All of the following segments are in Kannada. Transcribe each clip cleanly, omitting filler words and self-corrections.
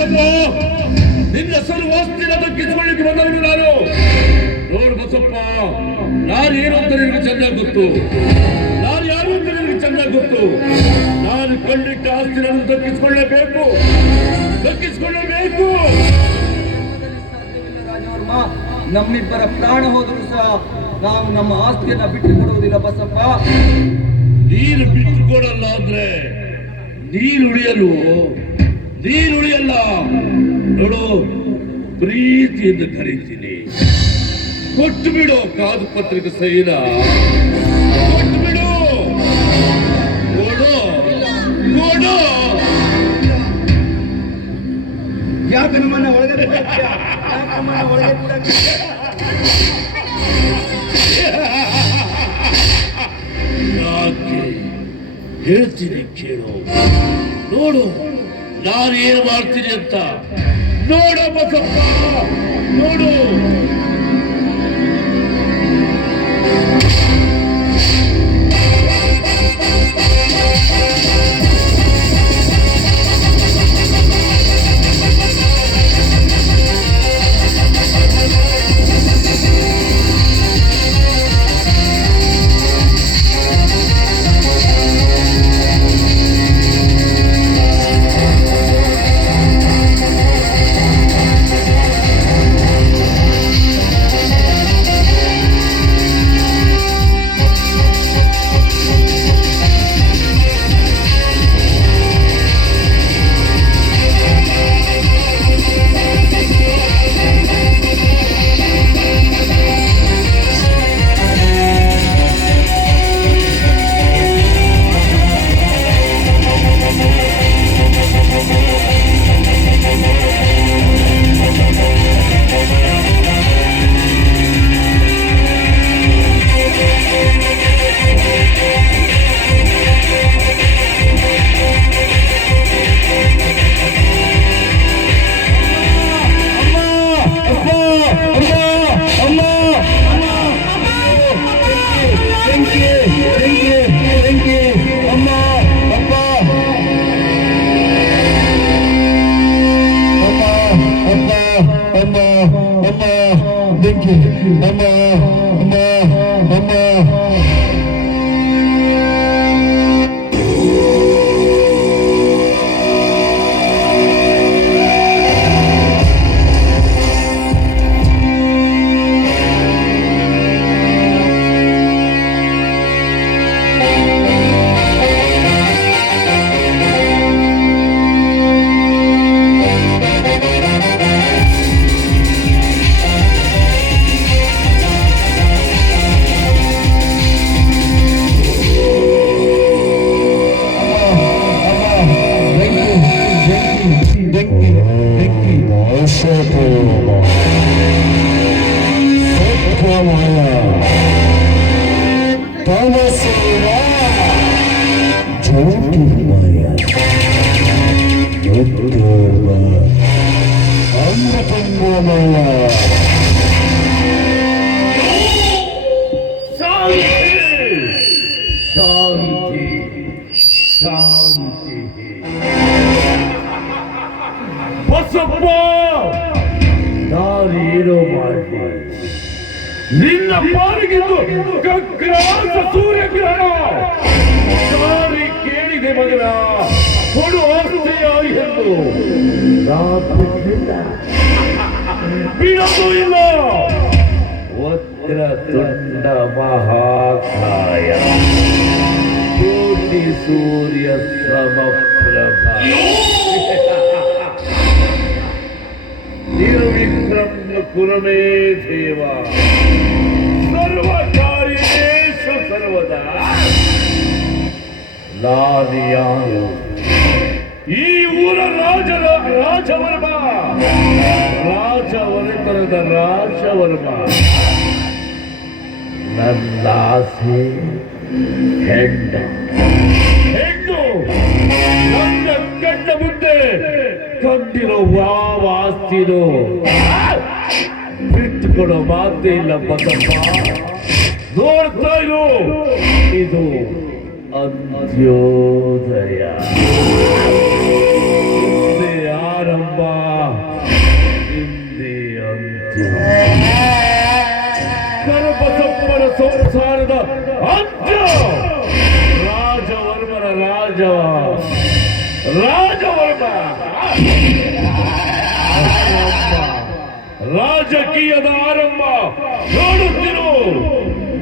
ಬಸಪ್ಪ, ನಿನ್ನ ಸರ್ವಾಸ್ತಿನ ದಕ್ಕಿಸಿಕೊಳ್ಳಿಕ್ಕೆ ಬಂದವನು ನಾನು. ನೋಡು ಬಸಪ್ಪ, ನಾನು ಏನು ಅಂತ ನಿನಗೆ ಚೆನ್ನಾಗಿ ಗೊತ್ತು, ನಾನು ಯಾರು ಅಂತ ನಿನಗೆ ಚೆನ್ನಾಗಿ ಗೊತ್ತು. ನಾನು ಕಂಡಿಟ್ಟ ಆಸ್ತಿಯನ್ನು ದಕ್ಕಿಸಿಕೊಳ್ಳಬೇಕು. ರಾಜವರ್ಮ, ನಮ್ಮಿಬ್ಬರ ಪ್ರಾಣ ಹೋದರೂ ಸಹ ನಾವು ನಮ್ಮ ಆಸ್ತಿಯನ್ನ ಬಿಟ್ಟು ಕೊಡುವುದಿಲ್ಲ ಬಸಪ್ಪ. ನೀರು ಬಿಟ್ಟು ಕೊಡಲ್ಲ ಅಂದ್ರೆ ನೀರುಳಿಯಲ್ಲ. ನೋಡು, ಪ್ರೀತಿಯಿಂದ ಕರೀತೀನಿ, ಕೊಟ್ಟು ಬಿಡು ಕಾದು ಪತ್ರಿಕೆ ಸಹಿನ, ಕೊಟ್ಟು ಬಿಡು. ಕೊಡು. ಯಾಕೆ ನಮ್ಮನ್ನ ಒಳಗೆ ಯಾಕೆ ಹೇಳ್ತೀನಿ ಕೇಳು. ನೋಡು ನಾನು ಏನು ಮಾಡ್ತೀನಿ ಅಂತ. ನೋಡು ಬಸಪ್ಪ, ನೋಡು. ಬಸಪ್ಪ, ನಾನೇನೋ ಮಾಡಿ ನಿನ್ನ ಪಾಲಿಗಿದ್ದು ಕಗ್ರಾಸ ಸೂರ್ಯಗ್ರಹಣ ಸಾರಿ ಕೇಳಿದೆ ಮಗನ. ಕೊಡು ಆಸ್ತಿಯಾಗಿ ಎಂದು ಬಿಡೋದು ಇಲ್ಲ. ವಜ್ರ ತುಂಡ ಮಹಾಕಾಯ, ಕೋಟಿ ಸೂರ್ಯ ಸಮಪ್ರಭ, ನಿರ್ವಿಕ್ರಮ ಕುಲಮೇ ದೇವ, ಸರ್ವಕಾರ್ಯೇಶ ಸರ್ವದಾ. ನಾನಿಯಾರು ಈ ಊರ ರಾಜವರ್ಮ, ರಾಜವರ್ಮದ ರಾಜವರ್ಮ. ನನ್ನ ಆಸೆ ಹೆಣ್ಣು, ನನ್ನ ಗಂಡ ಮುಂದೆ ಕಂಡಿರೋ ಯಾವ ಆಸ್ತಿನೋ ಬಿಟ್ಟುಕೊಡೋ ಮಾತೇ ಇಲ್ಲ ಬಸಪ್ಪ. ನೋಡ್ತಾ ಇರು, ಇದು ಅಂತ್ಯೋದಯ, ಆರಂಭ. ರಾಜವರ್ಮ ರಾಜಕೀಯದ ಆರಂಭ ನೋಡುತ್ತಿರು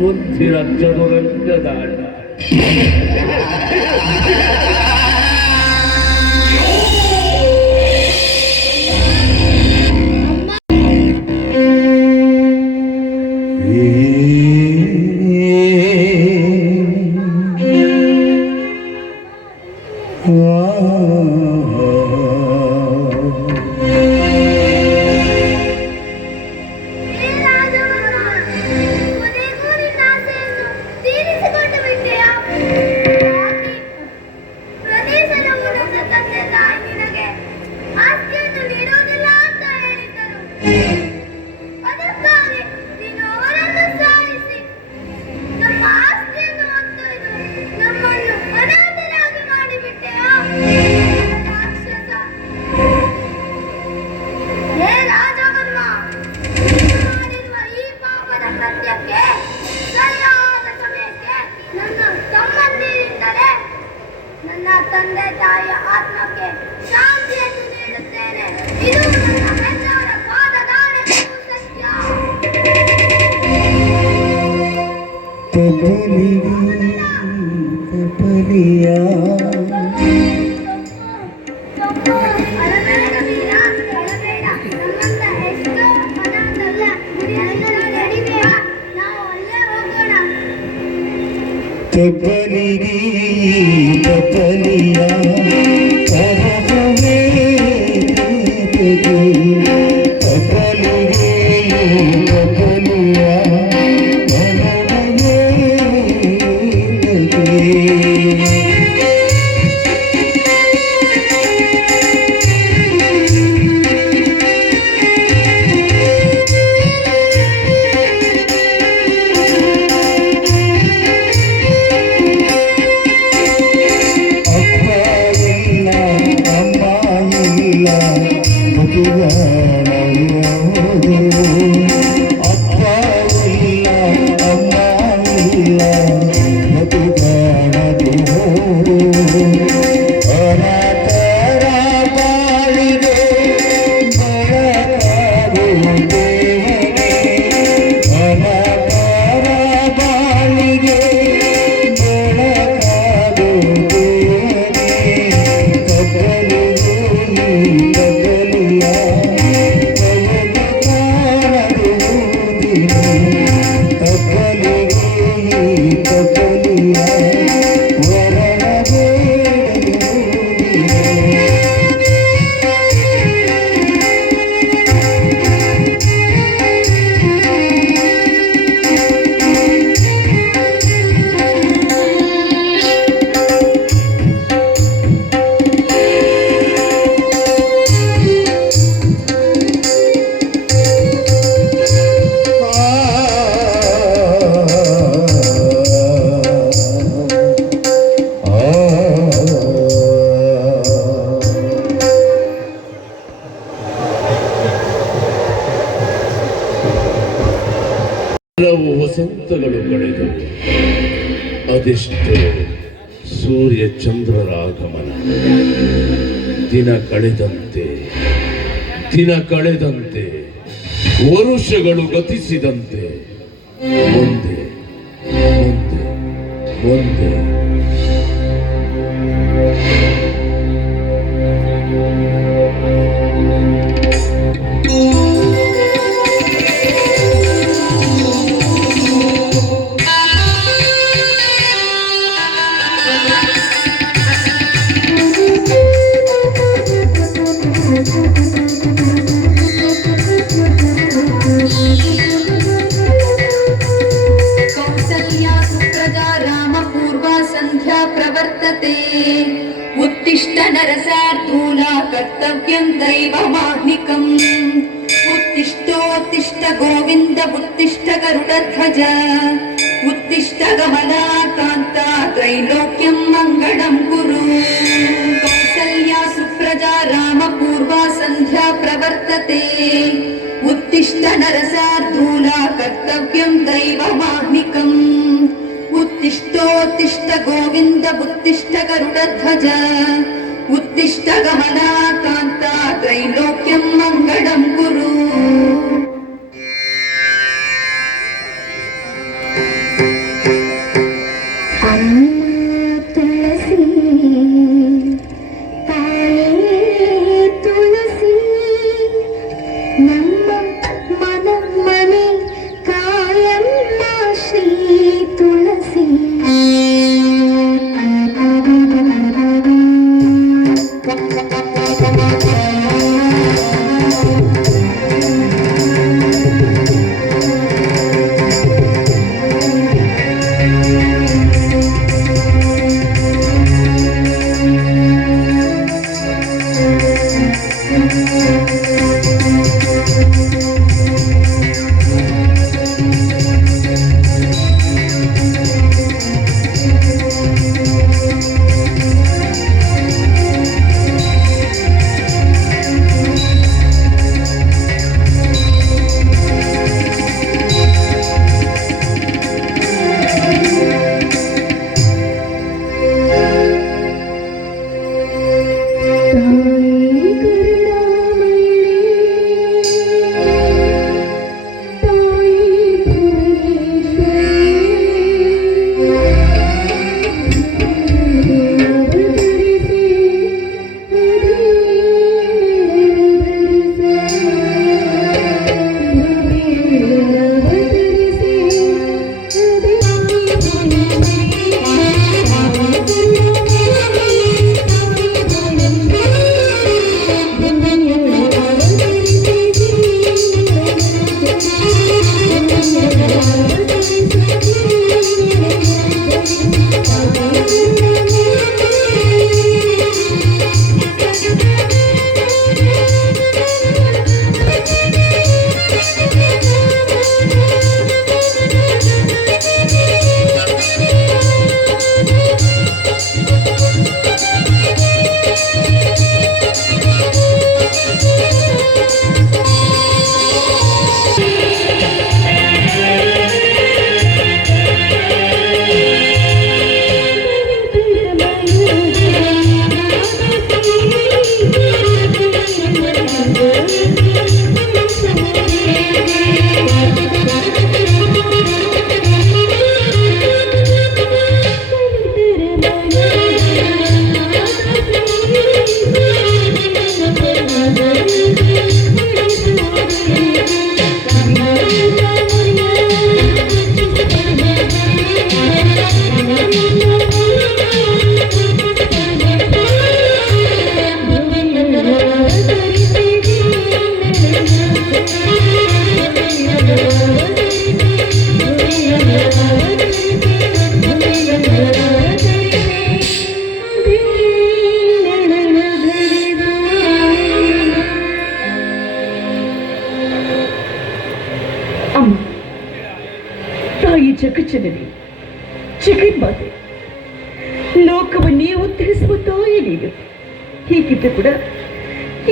ಮುಂದಿನ ಚದುರಂಗದ ಆಟ. ನನ್ನ ತಂದೆ ತಾಯಿಯ ಆತ್ಮಕ್ಕೆ ಶಾಂತಿಯನ್ನು ನೀಡುತ್ತೇನೆ. ಇದು ನನ್ನ ಹೆತ್ತವರ ಪಾದದಾಣೆಗೂ ಸತ್ಯ. ಅಳಬೇಡ ವೀರ, ಅಳಬೇಡ. ನಮ್ಮಂತ ಎಷ್ಟೋ ಅನಾಥಲ್ಲ ಗುಡಿಯನ್ನ ನಡಿವೆ. ನಾವು ಅಲ್ಲೇ ಹೋಗೋಣ. ಹಲವು ವಸಂತಗಳು ಕಳೆದವು. ಅದೆಷ್ಟು ಸೂರ್ಯ ಚಂದ್ರರ ಆಗಮನ. ದಿನ ಕಳೆದಂತೆ ವರುಷಗಳು ಗತಿಸಿದಂತೆ ಮುಂದೆ ಮುಂದೆ ಮುಂದೆ उत्तिष्ठ नरसार्दूला कर्तव्यं दैवमाह्निकम् उत्तिष्ठोत्तिष्ठ गोविन्द उत्तिष्ठ गरुडध्वज उत्तिष्ठ गमनाकान्ता त्रैलोक्यं मङ्गलं कुरु कौसल्या सुप्रजा रामपूर्वा सन्ध्या प्रवर्तते उत्तिष्ठ नरसार्दूला कर्तव्यं दैवमाह्निकम् उत्तिष्ठोत्तिष्ठ ಗೋವಿಂದ ಉತ್ತಿಷ್ಠ ಗರುಡಧ್ವಜ ಉತ್ತಿಷ್ಠ ಗಮನಾಕಾಂತ ತ್ರೈಲೋಕ್ಯಂ ಮಂಗಳಂ ಕುರು. ಜಗಜ್ಜನನಿ ಜಗನ್ಮಾತೆ ಲೋಕವನ್ನೇ ಉತ್ತರಿಸುವ ತಾಯಿ ನೀನು. ಹೀಗಿದ್ದು ಕೂಡ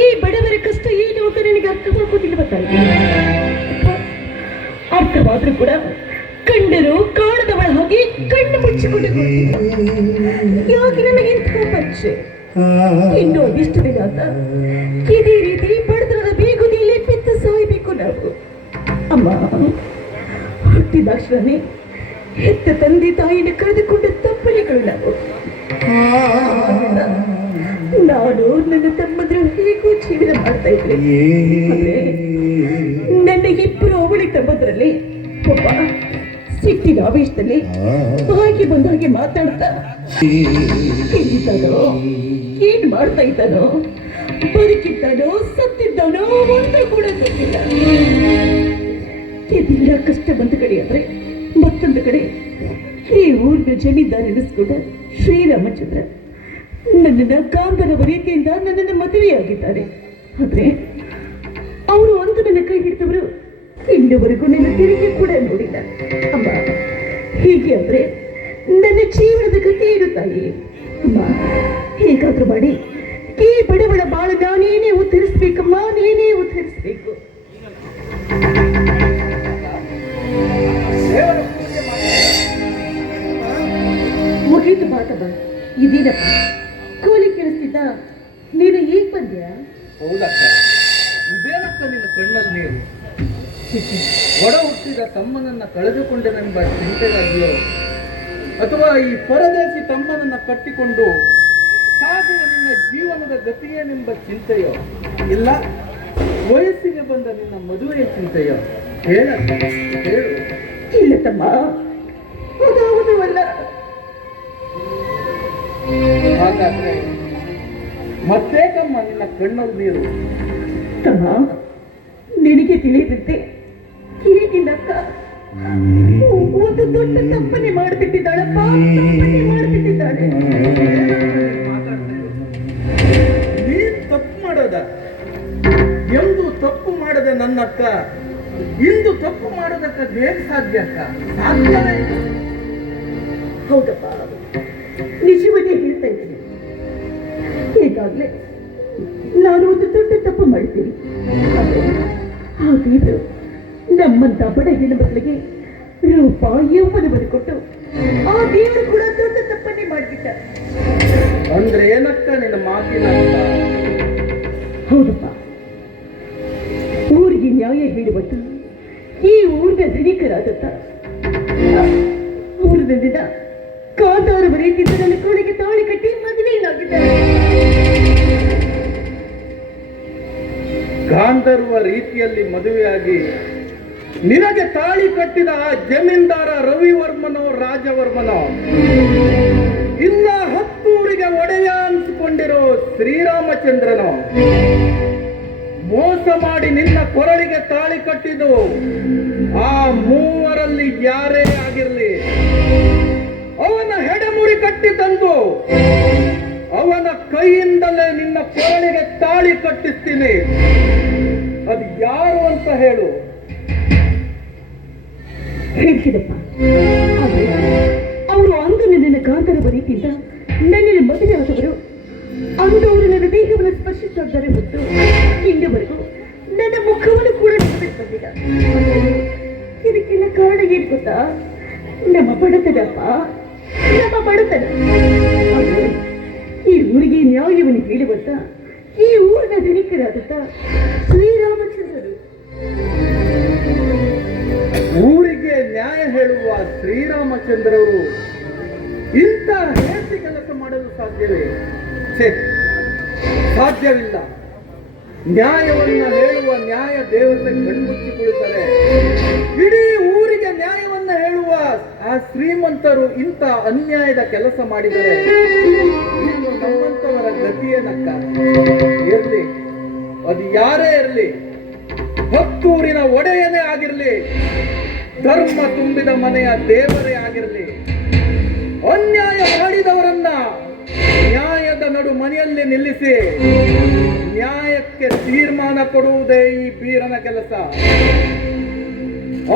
ಈ ಬಡವರ ಕಷ್ಟ ಏನು ಅಂತ ನನಗೆ ಅರ್ಥವಾಗುವುದಿಲ್ವ ತಾಯಿ? ಅರ್ಥವಾದ್ರೂ ಕೂಡ ಕಂಡರು ಕಾಣದವಳ ಹಾಗೆ ಕಣ್ಣು ಮುಚ್ಚಿಕೊಂಡು ಯಾಕೆ ನನಗೆ ಇಂತಹ ಪರೀಕ್ಷೆ? ಇನ್ನು ಇಷ್ಟು ದಿನ ಅಂತ ಇದೇ ರೀತಿ ಬಡತನದ ಬೇಗುದಿಯಲ್ಲೇ ಬಿದ್ದು ಸಾಯ್ಬೇಕು ನಾವು. ಅಮ್ಮ ಹುಟ್ಟಿದಾಕ್ಷಣನೇ ಹೆತ್ತ ತಂದೆ ತಾಯಿನ ಕಳೆದುಕೊಂಡ ತಪ್ಪಲೆಗಳು ನಾವು. ನಾನು ನನ್ನ ತಮ್ಮಂದ್ರು ಹೇಗೂ ಜೀವನ ಮಾಡ್ತಾ ಇದ್ದೆ. ನನ್ನ ಇಬ್ಬರು ಅವಳಿ ತಮ್ಮದ್ರಲ್ಲಿ ಒಬ್ಬ ಸಿಟ್ಟಿನ ಆವೇಶದಲ್ಲಿ ಹಾಗೆ ಬಂದ ಹಾಗೆ ಮಾತಾಡ್ತಾ ತಿಂದಿದ್ದಾನೋ ಏನ್ ಮಾಡ್ತಾ ಇದ್ದಾನೋ, ಬದುಕಿದ್ದಾನೋ ಸತ್ತಿದ್ದಾನೋ ಒಂದು ಕೂಡ ಗೊತ್ತಿಲ್ಲ. ಇದೆಲ್ಲ ಕಷ್ಟ ಒಂದು ಕಡೆ ಆದ್ರೆ ಮತ್ತೊಂದು ಕಡೆ ಈ ಊರಿನ ಜಮೀನ್ದಾರ ಎನಿಸ್ಕೊಂಡ ಶ್ರೀರಾಮಚಂದ್ರ ನನ್ನನ್ನ ಕಾಂತರವ ರೀತಿಯಿಂದ ನನ್ನನ್ನು ಮದುವೆಯಾಗಿದ್ದಾರೆ. ಆದ್ರೆ ಅವರು ಒಂದು ನನ್ನ ಕೈ ಹಿಡಿದವರು ಇನ್ನುವರೆಗೂ ನನ್ನ ತಿರುಗಿ ಕೂಡ ನೋಡಿಲ್ಲ. ಅಮ್ಮ ಹೀಗೆ ಆದ್ರೆ ನನ್ನ ಜೀವನದ ಗತಿ ಇರುತ್ತಾಯಿ. ಅಮ್ಮ ಹೇಗಾದ್ರೂ ಮಾಡಿ ಈ ಬಡವಳ ಬಾಳನ ನೀನೇ ಉತ್ತರಿಸ್ಬೇಕಮ್ಮ, ನೀನೇ ಉತ್ತರಿಸ್ಬೇಕು. ಮುಗೀತು ಮಾತವ ಇದೇನಪ್ಪ ಕೂಲಿ ಕೇಳಿಸ್ತಿದ್ದ ನೀನು ಈಗ ಬಂದ್ಯಾ? ಹೌದಕ್ಕ, ಇದೇನಕ್ಕ ನಿನ್ನ ಕಣ್ಣಲ್ಲಿ ನೀರು? ಒಡ ಹುಟ್ಟಿದ ತಮ್ಮನನ್ನ ಕಳೆದುಕೊಂಡೆನೆಂಬ ಚಿಂತೆಗಾಗಿಯೋ ಅಥವಾ ಈ ಪರದೇಶಿ ತಮ್ಮನನ್ನ ಕಟ್ಟಿಕೊಂಡು ಸಾಗುವ ನಿನ್ನ ಜೀವನದ ಗತಿಯೇನೆಂಬ ಚಿಂತೆಯೋ, ಇಲ್ಲ ವಯಸ್ಸಿಗೆ ಬಂದ ನಿನ್ನ ಮದುವೆಯ ಚಿಂತೆಯೋ? ಹೇಳಕ್ಕ, ಹೇಳು. ಇಲ್ಲ ತಮ್ಮ, ಅದಾವುದು ಅಲ್ಲ. ಹಾಗಾದ್ರೆ ಮತ್ತೇಕಮ್ಮ ನಿನ್ನ ಕಣ್ಣಲ್ಲಿ ನೀರು? ತಮ್ಮ, ನಿನಗೆ ತಿಳಿದಂತೆ ಈಗಿನ ಅಕ್ಕ ಒಂದು ದೊಡ್ಡ ತಪ್ಪನೆ ಮಾಡಿಬಿಟ್ಟಿದ್ದಾಳಪ್ಪ, ತಪ್ಪನೆ ಮಾಡಿಬಿಟ್ಟಿದ್ದಾಳೆ. ನೀನ್ ತಪ್ಪು ಮಾಡೋದ? ಎಂದು ತಪ್ಪು ಮಾಡದೆ ನನ್ನಕ್ಕ ಇಂದು ತಪ್ಪು ಮಾಡೋದಕ್ಕ ಹೇಗೆ ಸಾಧ್ಯ ಅಕ್ಕ? ಸಾಧ್ಯವೇ ಇಲ್ಲ. ಹೌದಪ್ಪ, ನಿಜವನ್ನೇ ಹೇಳ್ತಾ ಇದ್ದೀನಿ. ಈಗಾಗಲೇ ನಾನು ಒಂದು ದೊಡ್ಡ ತಪ್ಪು ಮಾಡ್ತೀನಿ. ಆದರೆ ಆ ದೇವರು ನಮ್ಮಂತ ಬಡ ಹೆಣ್ಣು ಮಕ್ಕಳಿಗೆ ರೂಪ ಯೌವನವನ್ನು ಕೊಟ್ಟು ಆ ದೇವರು ಕೂಡ ದೊಡ್ಡ ತಪ್ಪನ್ನೇ ಮಾಡಿಬಿಟ್ಟ. ಅಂದ್ರೆ ಏನಕ್ಕ ನಿನ್ನ ಮಾತಿನ ಅರ್ಥ? ಹೌದಪ್ಪ, ಊರಿಗೆ ನ್ಯಾಯ ಹೇಳುವಂತ ಈ ಊರಿನ ಧನಿಕರಾದಂತ ಊರಿನಿಂದ ಕಾಂತಾರ ರೀತಿಯಿಂದ ನನ್ನ ಕೋಳಿಗೆ ತಾಳಿ ಕಟ್ಟಿ ಮದುವೆಯನ್ನಾಗಿದ್ದಾರೆ. ಗಾಂಧರ್ವ ರೀತಿಯಲ್ಲಿ ಮದುವೆಯಾಗಿ ನಿನಗೆ ತಾಳಿ ಕಟ್ಟಿದ ಆ ಜಮೀನ್ದಾರ ರವಿವರ್ಮನೋ ರಾಜವರ್ಮನೋ, ಇನ್ನ 10 ಊರಿಗೆ ಒಡೆಯ ಅನ್ಸ್ಕೊಂಡಿರೋ ಶ್ರೀರಾಮಚಂದ್ರನೋ ಮೋಸ ಮಾಡಿ ನಿನ್ನ ಕೊರಳಿಗೆ ತಾಳಿ ಕಟ್ಟಿದ್ದು ಆ ಮೂವರಲ್ಲಿ ಯಾರೇ ಆಗಿರಲಿ, ಅವನ ಹೆಡೆಮುರಿ ಕಟ್ಟಿ ತಂದು ಅವನ ಕೈಯಿಂದಲೇ ನಿನ್ನ ಕೊರಳಿಗೆ ತಾಳಿ ಕಟ್ಟಿಸ್ತೀನಿ. ಅದು ಯಾರು ಅಂತ ಹೇಳು. ಹೇಳ್ತಿದಪ್ಪ, ಆದರೆ ಅವರು ಅಂದು ನಿನ್ನ ಗಾಂಧರ್ವ ರೀತಿಯಿಂದ ನನ್ನಲ್ಲಿ ಮದುವೆ ಆದವರು. ಅಂದು ಅವರು ನನ್ನ ದೇಹವನ್ನು ಸ್ಪರ್ಶಿಸಿದ್ದಾರೆ ಮತ್ತು ಇಂದುವರೆಗೂ ನನ್ನ ಮುಖವನ್ನು ಕೂಡ ನೋಡಬೇಕು ಬಂದಿಲ್ಲ. ಇದಕ್ಕೆಲ್ಲ ಕಾರಣ ಏನು ಗೊತ್ತಾ? ನಮ್ಮ ಬಡತನಪ್ಪ, ನಮ್ಮ ಬಡತನ. ಆದರೆ ಈ ಊರಿಗೆ ನ್ಯಾಯವನ್ನು ಹೇಳುವಂತ ಈ ಊರಿನ ಧನಿಕರಾದಂತ ಶ್ರೀರಾಮಚಂದ್ರರು. ಊರಿಗೆ ನ್ಯಾಯ ಹೇಳುವ ಶ್ರೀರಾಮಚಂದ್ರರು ಇಂಥ ಹೇಸಿ ಕೆಲಸ ಮಾಡಲು ಸಾಧ್ಯವೇ? ಸಾಧ್ಯವಿಲ್ಲ. ನ್ಯಾಯವನ್ನ ಹೇಳುವ ನ್ಯಾಯ ದೇವತೆ ಕಣ್ಮುಚ್ಚಿ ಕುಳಿತರೆ ಇಡೀ ಊರಿಗೆ ನ್ಯಾಯವನ್ನ ಹೇಳುವ ಆ ಶ್ರೀಮಂತರು ಇಂಥ ಅನ್ಯಾಯದ ಕೆಲಸ ಮಾಡಿದರೆ ಇನ್ನು ನಮ್ಮಂತವರ ಗತಿಯೇನಕ್ಕ? ಇರ್ಲಿ, ಅದು ಯಾರೇ ಇರಲಿ, 10 ಊರಿನ ಒಡೆಯನೇ ಆಗಿರಲಿ, ಧರ್ಮ ತುಂಬಿದ ಮನೆಯ ದೇವರೇ ಆಗಿರಲಿ, ಅನ್ಯಾಯ ಮಾಡಿದವರನ್ನ ನ್ಯಾಯದ ನಡು ಮನೆಯಲ್ಲಿ ನಿಲ್ಲಿಸಿ ನ್ಯಾಯಕ್ಕೆ ತೀರ್ಮಾನ ಕೊಡುವುದೇ ಈ ಬೀರನ ಕೆಲಸ.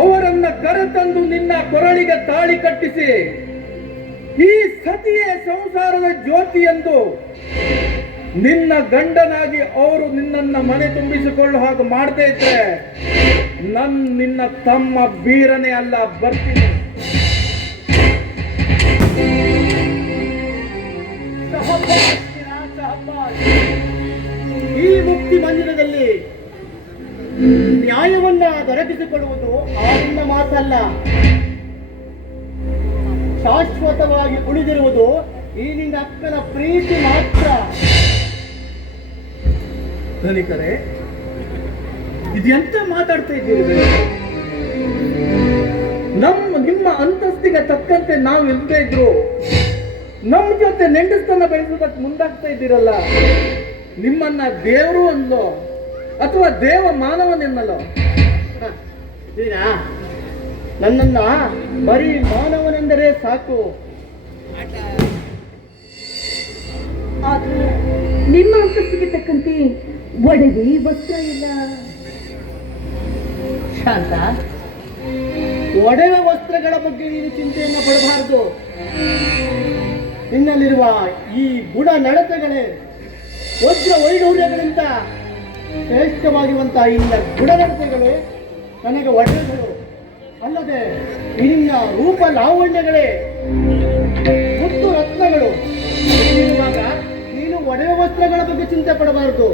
ಅವರನ್ನ ಕರೆತಂದು ನಿನ್ನ ಕೊರಳಿಗೆ ತಾಳಿ ಕಟ್ಟಿಸಿ ಈ ಸತಿಯೇ ಸಂಸಾರದ ಜ್ಯೋತಿ ಎಂದು ನಿನ್ನ ಗಂಡನಾಗಿ ಅವರು ನಿನ್ನನ್ನ ಮನೆ ತುಂಬಿಸಿಕೊಳ್ಳೋ ಹಾಗೆ ಮಾಡದೇ ಇದ್ರೆ ನಿನ್ನ ತಮ್ಮ ಬೀರನೇ ಅಲ್ಲ, ಬರ್ತೀನಿ. ಈ ಮುಕ್ತಿ ಮಂದಿರದಲ್ಲಿ ನ್ಯಾಯವನ್ನ ದೊರಕಿಸಿಕೊಳ್ಳುವುದು ಆಡಿನ ಮಾತಲ್ಲ, ಶಾಶ್ವತವಾಗಿ ಉಳಿದಿರುವುದು ಈ ನಿನ್ನ ಅಕ್ಕನ ಪ್ರೀತಿ ಮಾತ್ರ. ಧನಿಕರೇ, ಇದೆಂತ ಮಾತಾಡ್ತಾ ಇದ್ದೀರಿ? ನಿಮ್ಮ ಅಂತಸ್ತಿಗೆ ತಕ್ಕಂತೆ ನಾವು ಇಲ್ಲದೆ ಇದ್ರು ನಮ್ಮ ಜೊತೆ ನೆಂಡಸ್ತನ ಬೆಳೆಸೋದಕ್ಕೆ ಮುಂದಾಗ್ತಾ ಇದ್ದೀರಲ್ಲ, ನಿಮ್ಮನ್ನ ದೇವರು ಅಂದೋ ಅಥವಾ ದೇವ ಮಾನವನೆನ್ನಲೋ? ನನ್ನನ್ನ ಬರೀ ಮಾನವನೆಂದರೆ ಸಾಕು. ಆದ್ರೆ ನಿಮ್ಮ ಅಂತಸ್ತಿಗೆ ತಕ್ಕಂತೆ ಒಡವೆ ವಸ್ತ್ರ ಇಲ್ಲ. ಶಾಂತ, ಒಡವೆ ವಸ್ತ್ರಗಳ ಬಗ್ಗೆ ನೀನು ಚಿಂತೆಯನ್ನು ಪಡಬಾರದು. ನಿನ್ನಲ್ಲಿರುವ ಈ ಗುಣ ನಡತೆಗಳೇ ವಜ್ರ ವೈಢೂರ್ಯಗಳಿಂದ ಶ್ರೇಷ್ಠವಾಗಿರುವಂತಹ ಈ ಗುಣನಡತೆಗಳು ನನಗೆ ಒಡೆಯಗಳು. ಅಲ್ಲದೆ ನಿನ್ನ ರೂಪ ಲಾವಣ್ಯಗಳೇ ಮುತ್ತು ರತ್ನಗಳು ಇರುವಾಗ ನೀನು ಒಡವೆ ವಸ್ತ್ರಗಳ ಬಗ್ಗೆ ಚಿಂತೆ ಪಡಬಾರದು.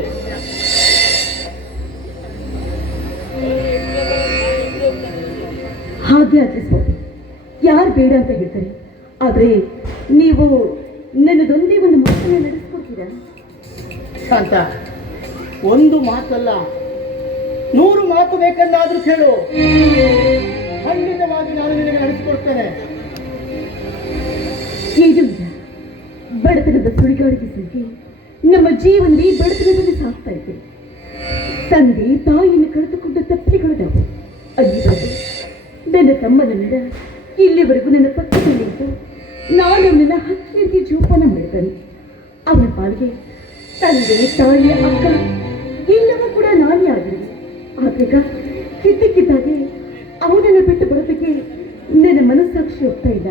ಹಾಗೆ ಆಗ್ಲಿ ಸ್ವಾಮಿ, ಯಾರು ಬೇಡ ಅಂತ ಹೇಳ್ತಾರೆ, ಆದ್ರೆ ನೀವು ನನ್ನದೊಂದೇ ಒಂದು ಮಾತನ್ನ ನಡೆಸ್ಕೊಡ್ತೀರಾ? ಶಾಂತ, ಒಂದು ಮಾತಲ್ಲ 100 ಮಾತು ಬೇಕನ್ನಾದ್ರೂ ಕೇಳು, ಖಂಡಿತವಾಗಿ ನಾನು ನಿನಗೆ ನಡೆಸಿಕೊಡ್ತೇನೆ. ಇದು ಬಡತನದ ಸುಳಿಗಾಡಿಗೆ ಸಿಕ್ಕಿ ನಮ್ಮ ಜೀವನದಲ್ಲಿ ಬಡತನದಲ್ಲಿ ಸಾಕ್ತಾ ಇದೆ. ತಂದೆ ತಾಯಿಯನ್ನು ಕಳೆದುಕೊಂಡ ತಪ್ಪಲಿಗಳು ನಾವು. ಅಲ್ಲಿವರೆಗೂ ನನ್ನ ತಮ್ಮನನ್ನ ಇಲ್ಲಿವರೆಗೂ ನನ್ನ ಪಕ್ಕದಲ್ಲಿದ್ದು ನಾನು ಅವನನ್ನ ಹಕ್ಕಿಯಂತೆ ಜೋಪಾನ ಮಾಡಿದ್ದಾನೆ. ಅವನ ಪಾಲಿಗೆ ತಂದೆ ತಾಯಿ ಅಕ್ಕ ಎಲ್ಲವೂ ಕೂಡ ನಾನೇ ಆಗಿರಿ. ಆಗ ಕಿದ್ದಕ್ಕಿದ್ದಾಗೆ ಅವನನ್ನು ಬಿಟ್ಟು ಬರೋದಕ್ಕೆ ನನ್ನ ಮನಸ್ಸಾಕ್ಷಿ ಹೋಗ್ತಾ ಇಲ್ಲ.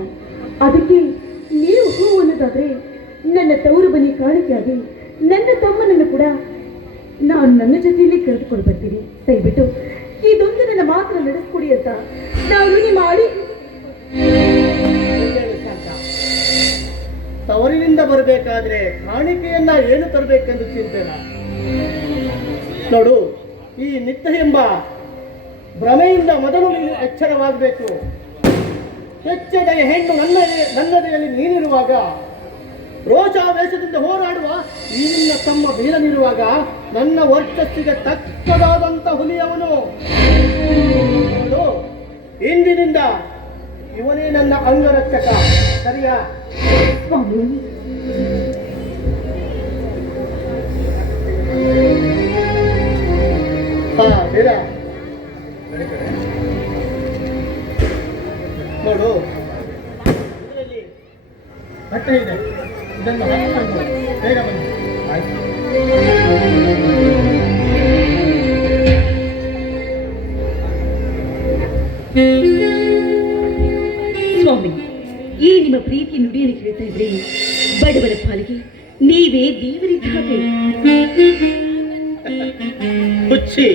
ಅದಕ್ಕೆ ನೀವು ಹೂ ಅನ್ನೋದಾದ್ರೆ ನನ್ನ ತವರು ಬನ್ನಿ ಕಾಣಿಕೆಯಾಗಿ ನನ್ನ ತಮ್ಮನನ್ನು ಕೂಡ ನಾನು ನನ್ನ ಜೊತೆಯಲ್ಲಿ ಕರೆದುಕೊಂಡು ಬರ್ತೀನಿ. ದಯವಿಟ್ಟು ಇದೊಂದು ನನ್ನ ಮಾತ್ರ ನಡೆಸ್ಕೊಡಿ ಅಂತ ನಾನು ನಿಮ್ಮ ಆಡಿ. ತವರಿನಿಂದ ಬರಬೇಕಾದ್ರೆ ಕಾಣಿಕೆಯನ್ನ ಏನು ತರಬೇಕೆಂದು ಚಿಂತೆನ ನೋಡು. ಈ ನಿತ್ಯ ಎಂಬ ಭ್ರಮೆಯಿಂದ ಮೊದಲು ನೀನು ಎಚ್ಚರವಾಗಬೇಕು. ಎಚ್ಚೆದೆಯ ಹೆಣ್ಣು ನನ್ನದೆಯಲ್ಲಿ ನೀನಿರುವಾಗ, ರೋಷಾವೇಶದಿಂದ ಹೋರಾಡುವ ಈ ನಿನ್ನ ತಮ್ಮ ಬೀರನಿರುವಾಗ ನನ್ನ ವರ್ಚಸ್ಸಿಗೆ ತಕ್ಕದಾದಂತ ಹುಲಿಯವನು. ನೋಡು, ಇಂದಿನಿಂದ ಇವನೇ ನನ್ನ ಅಂಗರಕ್ಷಕ, ಸರಿಯಾ? ಸ್ವಾಮಿ, ಹಾ ಬೇಡ ನೋಡು, ಇದರಲ್ಲಿ ಬಟ್ಟೆ ಇದೆ, ಇದನ್ನು ಹಾಕಿಕೊಂಡು ಬೇಗ ಬನ್ನಿ. ಸ್ವಾಮಿ, ಈ ನಿಮ್ಮ ಪ್ರೀತಿ ನುಡಿಯನ್ನು ಕೇಳ್ತಾ ಇದ್ರೆ ಬಡವರ ಪಾಲಿಗೆ ನೀವೇ ದೇವರಿದ್ದ ಹಾಗೆ. ಹುಚ್ಚಿ,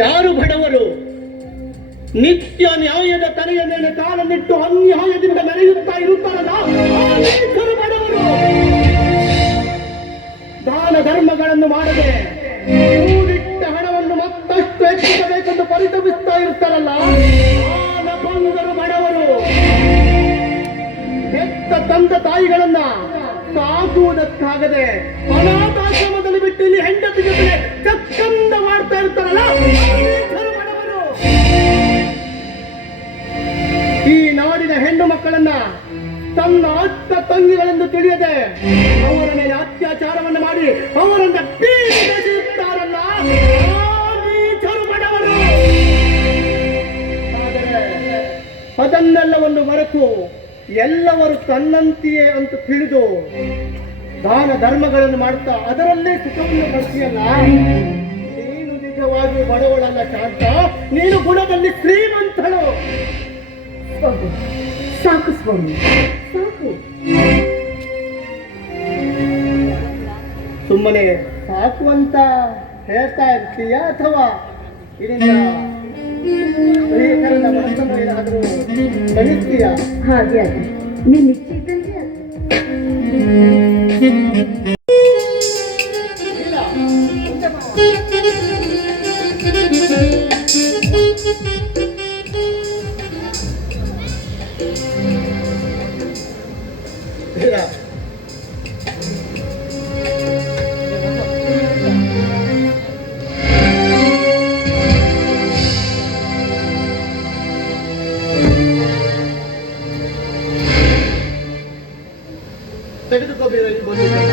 ಯಾರು ಬಡವರು? ನಿತ್ಯ ನ್ಯಾಯದ ತಲೆಯ ಮೇಲೆ ಕಾಲನ್ನಿಟ್ಟು ಅನ್ಯಾಯದಿಂದ ಮೆರೆಯುತ್ತಾ ಇರುತ್ತಾರಲ್ಲ, ಆ ನೀಚರು ಬಡವರು. ದಾನ ಧರ್ಮಗಳನ್ನು ಮಾಡದೆ ಕೂಡಿಟ್ಟ ಹಣವನ್ನು ಮತ್ತಷ್ಟು ಹೆಚ್ಚಿಸಬೇಕೆಂದು ಪರಿತಪಿಸ್ತಾ ಇರ್ತಾರಲ್ಲ, ಆ ನಪಂಗರು ಬಡವರು. ಹೆತ್ತ ತಂದೆ ತಾಯಿಗಳನ್ನ ಸಾಕುವುದಕ್ಕಾಗದೆ ಅನಾಥಾಶ್ರಮದಲ್ಲಿ ಬಿಟ್ಟು ಇಲ್ಲಿ ಹೆಂಡತಿ ಜೊತೆ ಚಕ್ಕಂದ ಮಾಡ್ತಾ ಇರ್ತಾರಲ್ಲ, ಬಡವರು. ಈ ನಾಡಿನ ಹೆಣ್ಣು ಮಕ್ಕಳನ್ನ ತನ್ನ ಅಕ್ಕ ತಂಗಿಗಳೆಂದು ತಿಳಿಯದೆ ಅವರ ಮೇಲೆ ಅತ್ಯಾಚಾರವನ್ನು ಮಾಡಿ ಅವರನ್ನ ಪೀಡಿಸುತ್ತಾರಲ್ಲ, ಆ ನೀಚರು ಬಡವರು. ಆದರೆ ಅದನ್ನೆಲ್ಲವನ್ನು ಮರೆತು ಎಲ್ಲವರು ತನ್ನಂತೆಯೇ ಅಂತ ತಿಳಿದು ದಾನ ಧರ್ಮಗಳನ್ನು ಮಾಡುತ್ತಾ ಅದರಲ್ಲೇ ಸುಖವನ್ನು ಪಡಿಸಿಯಲ್ಲ, ನೀನು ನಿಜವಾಗಿ ಬಡವಳಲ್ಲ ಶಾಂತ, ನೀನು ಗುಣದಲ್ಲಿ ಶ್ರೀಮಂತಳು. ಸ್ವಾಮಿ, ಸಾಕು ಸ್ವಾಮಿ, ಸಾಕು. ಸುಮ್ಮನೆ ಸಾಕು ಅಂತ ಹೇಳ್ತಾ ಇರ್ತೀಯ ಅಥವಾ ಇದರಿಂದ ಪ್ರಿಯಕರನ ಮನಸ್ಸನ್ನು ಏನಾದರೂ ಕಲಿಸ್ತೀಯ? ಹಾಗೆ ಆಗಿ ನಿನ್ನ ಇಚ್ಛೆ ಇದ್ದಂತೆ ಆಗ್ಲಿ. ಇಲ್ಲ, ಮುಂದೆ ಬಾ. ಇಲ್ಲ. ತೆಗೆದುಕೋಬೇಡ, ಇಲ್ಲಿ ಬಂದಿದ್ದಲ್ಲ.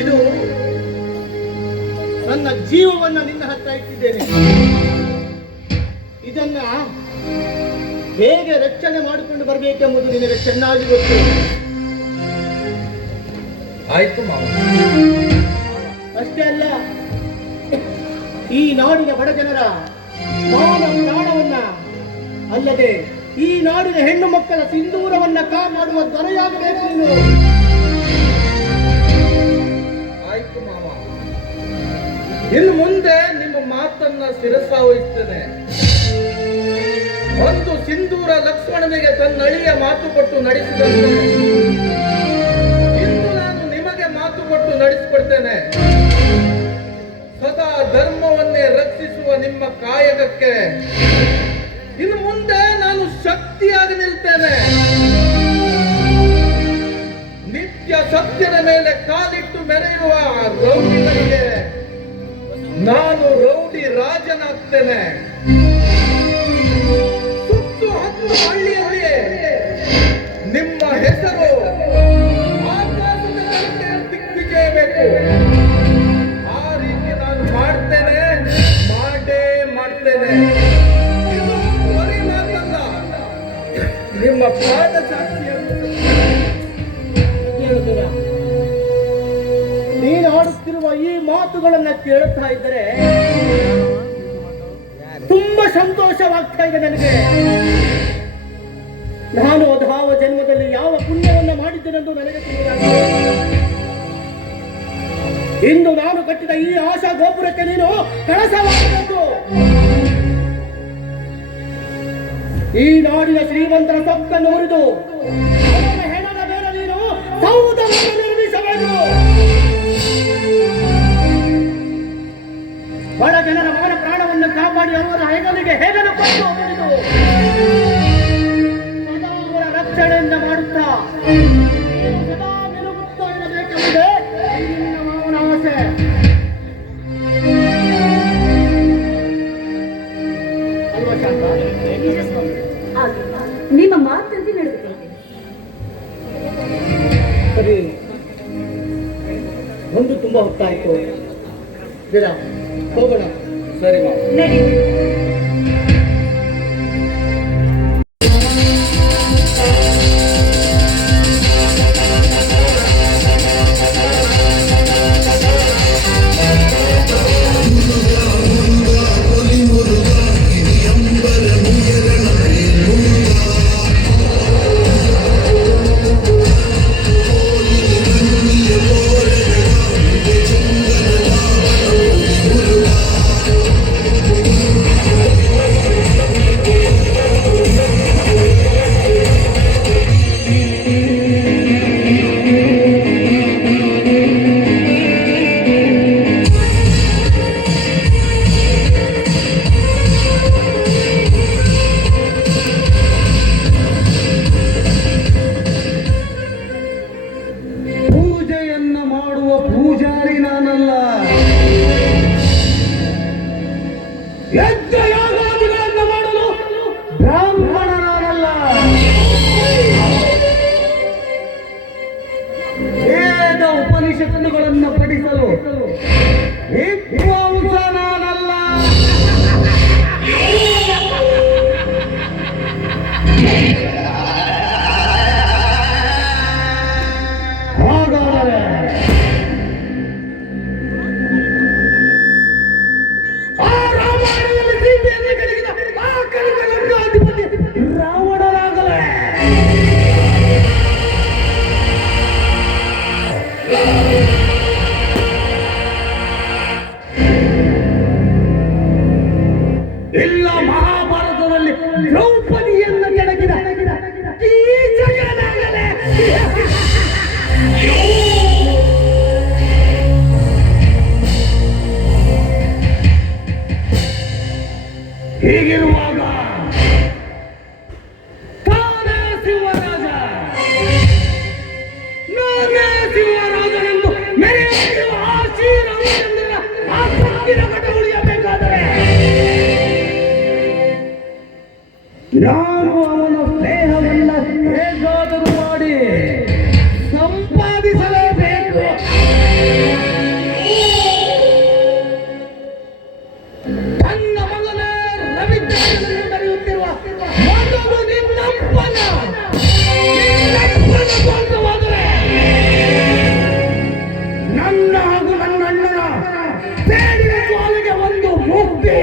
ಇದು ನನ್ನ ಜೀವವನ್ನ ನಿನ್ನ ಹತ್ರ ಇಟ್ಟಿದ್ದೇನೆ. ಇದನ್ನ ಹೇಗೆ ರಕ್ಷಣೆ ಮಾಡಿಕೊಂಡು ಬರಬೇಕೆಂಬುದು ನಿನಗೆ ಚೆನ್ನಾಗಿ ಗೊತ್ತು. ಆಯ್ತು ಮಾವ. ಅಷ್ಟೇ ಅಲ್ಲ, ಈ ನಾಡಿನ ಬಡ ಜನರ ಮಾನ ಪ್ರಾಣವನ್ನ ಅಲ್ಲದೆ ಈ ನಾಡಿನ ಹೆಣ್ಣು ಮಕ್ಕಳ ಸಿಂಧೂರವನ್ನ ಕಾಪಾಡುವ ದೊರೆಯಾಗಬೇಕು ನೀನು. ಆಯ್ತು ಮಾವ, ಇನ್ನು ಮುಂದೆ ನಿಮ್ಮ ಮಾತು ಮಾತನ್ನ ಶಿರಸಾವಹಿಸ್ತೇನೆ. ಒಂದು ಸಿಂಧೂರ ಲಕ್ಷ್ಮಣನಿಗೆ ತನ್ನ ಅಳಿಯ ಮಾತು ಕೊಟ್ಟು ನಡೆಸಿದಂತೆ ಇಂದು ನಾನು ನಿಮಗೆ ಮಾತು ಕೊಟ್ಟು ನಡೆಸಿಕೊಡ್ತೇನೆ. ಸದಾ ಧರ್ಮವನ್ನೇ ರಕ್ಷಿಸುವ ನಿಮ್ಮ ಕಾಯಕಕ್ಕೆ ಇನ್ನು ಮುಂದೆ ನಾನು ಶಕ್ತಿಯಾಗಿ ನಿಲ್ತೇನೆ. ನಿತ್ಯ ಸತ್ಯದ ಮೇಲೆ ಕಾಲಿಟ್ಟು ಮೆರೆಯುವ ರೌಡಿಗಳಿಗೆ ನಾನು ರೌಡಿ ರಾಜನಾಗ್ತೇನೆ. ಸುತ್ತು ಹತ್ತು ಹಳ್ಳಿಯಲ್ಲಿ ನಿಮ್ಮ ಹೆಸರು ಆಕಾಶದ ತನಕ ದಿಗ್ವಿಜಯಬೇಕು. ಆ ರೀತಿ ನಾನು ಮಾಡ್ತೇನೆ, ಮಾಡ್ತೇನೆ. ಇದು ಬರೀ ಮಾತಲ್ಲ, ನಿಮ್ಮ ಪಾದ ನೀನು ಆಡುತ್ತಿರುವ ಈ ಮಾತುಗಳನ್ನ ಕೇಳುತ್ತಾ ಇದ್ದರೆ ತುಂಬಾ ಸಂತೋಷವಾಗ್ತಾ ಇದೆ ನನಗೆ. ನಾನು ಅಧಾವ ಜನ್ಮದಲ್ಲಿ ಯಾವ ಪುಣ್ಯವನ್ನ ಮಾಡಿದ್ದೇನೆಂದು ನನಗೆ ತಿಳಿದಾಗಿದೆ. ಇಂದು ನಾನು ಕಟ್ಟಿದ ಈ ಆಶಾ ಗೋಪುರಕ್ಕೆ ನೀನು ಕಳಸವಾಗಬೇಕು. ಈ ನಾಡಿನ ಶ್ರೀಮಂತರ ಸೊಕ್ಕನ್ನು ಮುರಿದು ಅವರ ಹೆಣದ ಮೇಲೆ ನೀನು ಸೌಧವನ್ನು ನಿರ್ಮಿಸಬೇಕು. ಬಡ ಜನರ ಮಗನ ಪ್ರಾಣವನ್ನು ಕಾಪಾಡಿ ಅವರ ಹೆಗಲಿಗೆ ಹೆಗಲು ಕೊಟ್ಟು ಹೊಡೆದು ಸದಾ ಅವರ ರಕ್ಷಣೆಯಿಂದ ಮಾಡುತ್ತಾ ನೀನು ಸದಾ ಮೆಲುಗುತ್ತಾ ಇರಬೇಕೆಂಬುದೇ ನಿನ್ನ ಮಾವನ ಆಸೆ. ಅಲ್ವಾ ಶಾಂತ? ನಿಮ್ಮ ಮಾತಂತೆ ನಡೆದುಕೊಳ್ಳಿ. ಸರಿ, ಒಂದು ತುಂಬಾ ಹೊತ್ತಾಯ್ತು. ಬೇಡ, ಹೋಗೋಣ. ಸರಿ ಮಾ. ನಡಿ. ಪೂಜಾರಿ ನಾನಲ್ಲ, ಯಜ್ಞಯಾಗಾದಿಗಳನ್ನು ಮಾಡಲು ಬ್ರಾಹ್ಮಣ ನಾನಲ್ಲ, ವೇದ ಉಪನಿಷತ್ತುಗಳನ್ನು ಪಠಿಸಲು ವಿದ್ವಾಂಸ ನಾನಲ್ಲ. ಹಾಗಾದರೆ ರಾವಣನಾಗಲೇ. ಇಲ್ಲ, ಮಹಾಭಾರತದಲ್ಲಿ ದ್ರೌಪದಿಯನ್ನು ಕೆಣಕಿದ ಕೀಚಕನಾಗಲೇ. ಹೀಗಿರುವಾಗ ತಾನೇ ಸಿಂಹರಾಜ, ನಾನೇ ಸಿಂಹರಾಜನೆಂದು ಮೆರೆಯುತ್ತಿರುವ ಆ ಶ್ರೀರಾಮಚಂದ್ರನ ಆ ಸತ್ತಿನ ಕಟ ಉಳಿಯಬೇಕಾದರೆ ನಾನು ಅವನ ಸ್ನೇಹವನ್ನ ಹೇಗಾದರೂ ಮಾಡಿ ಸಂಪಾದಿಸಲೇಬೇಕು. ತನ್ನ ಮಗನೇ ರವಿಚಂದ್ರನಲ್ಲಿ ನಡೆಯುತ್ತಿರುವ ಮೊದಲು ನಿನ್ನಪ್ಪನ ಸ್ವಂತವಾದರೆ ನನ್ನ ಹಾಗೂ ನನ್ನ ಅಣ್ಣನ ಬೇಡಿನ ಜ್ವಾಲೆಗೆ ಒಂದು ಮುಕ್ತಿ.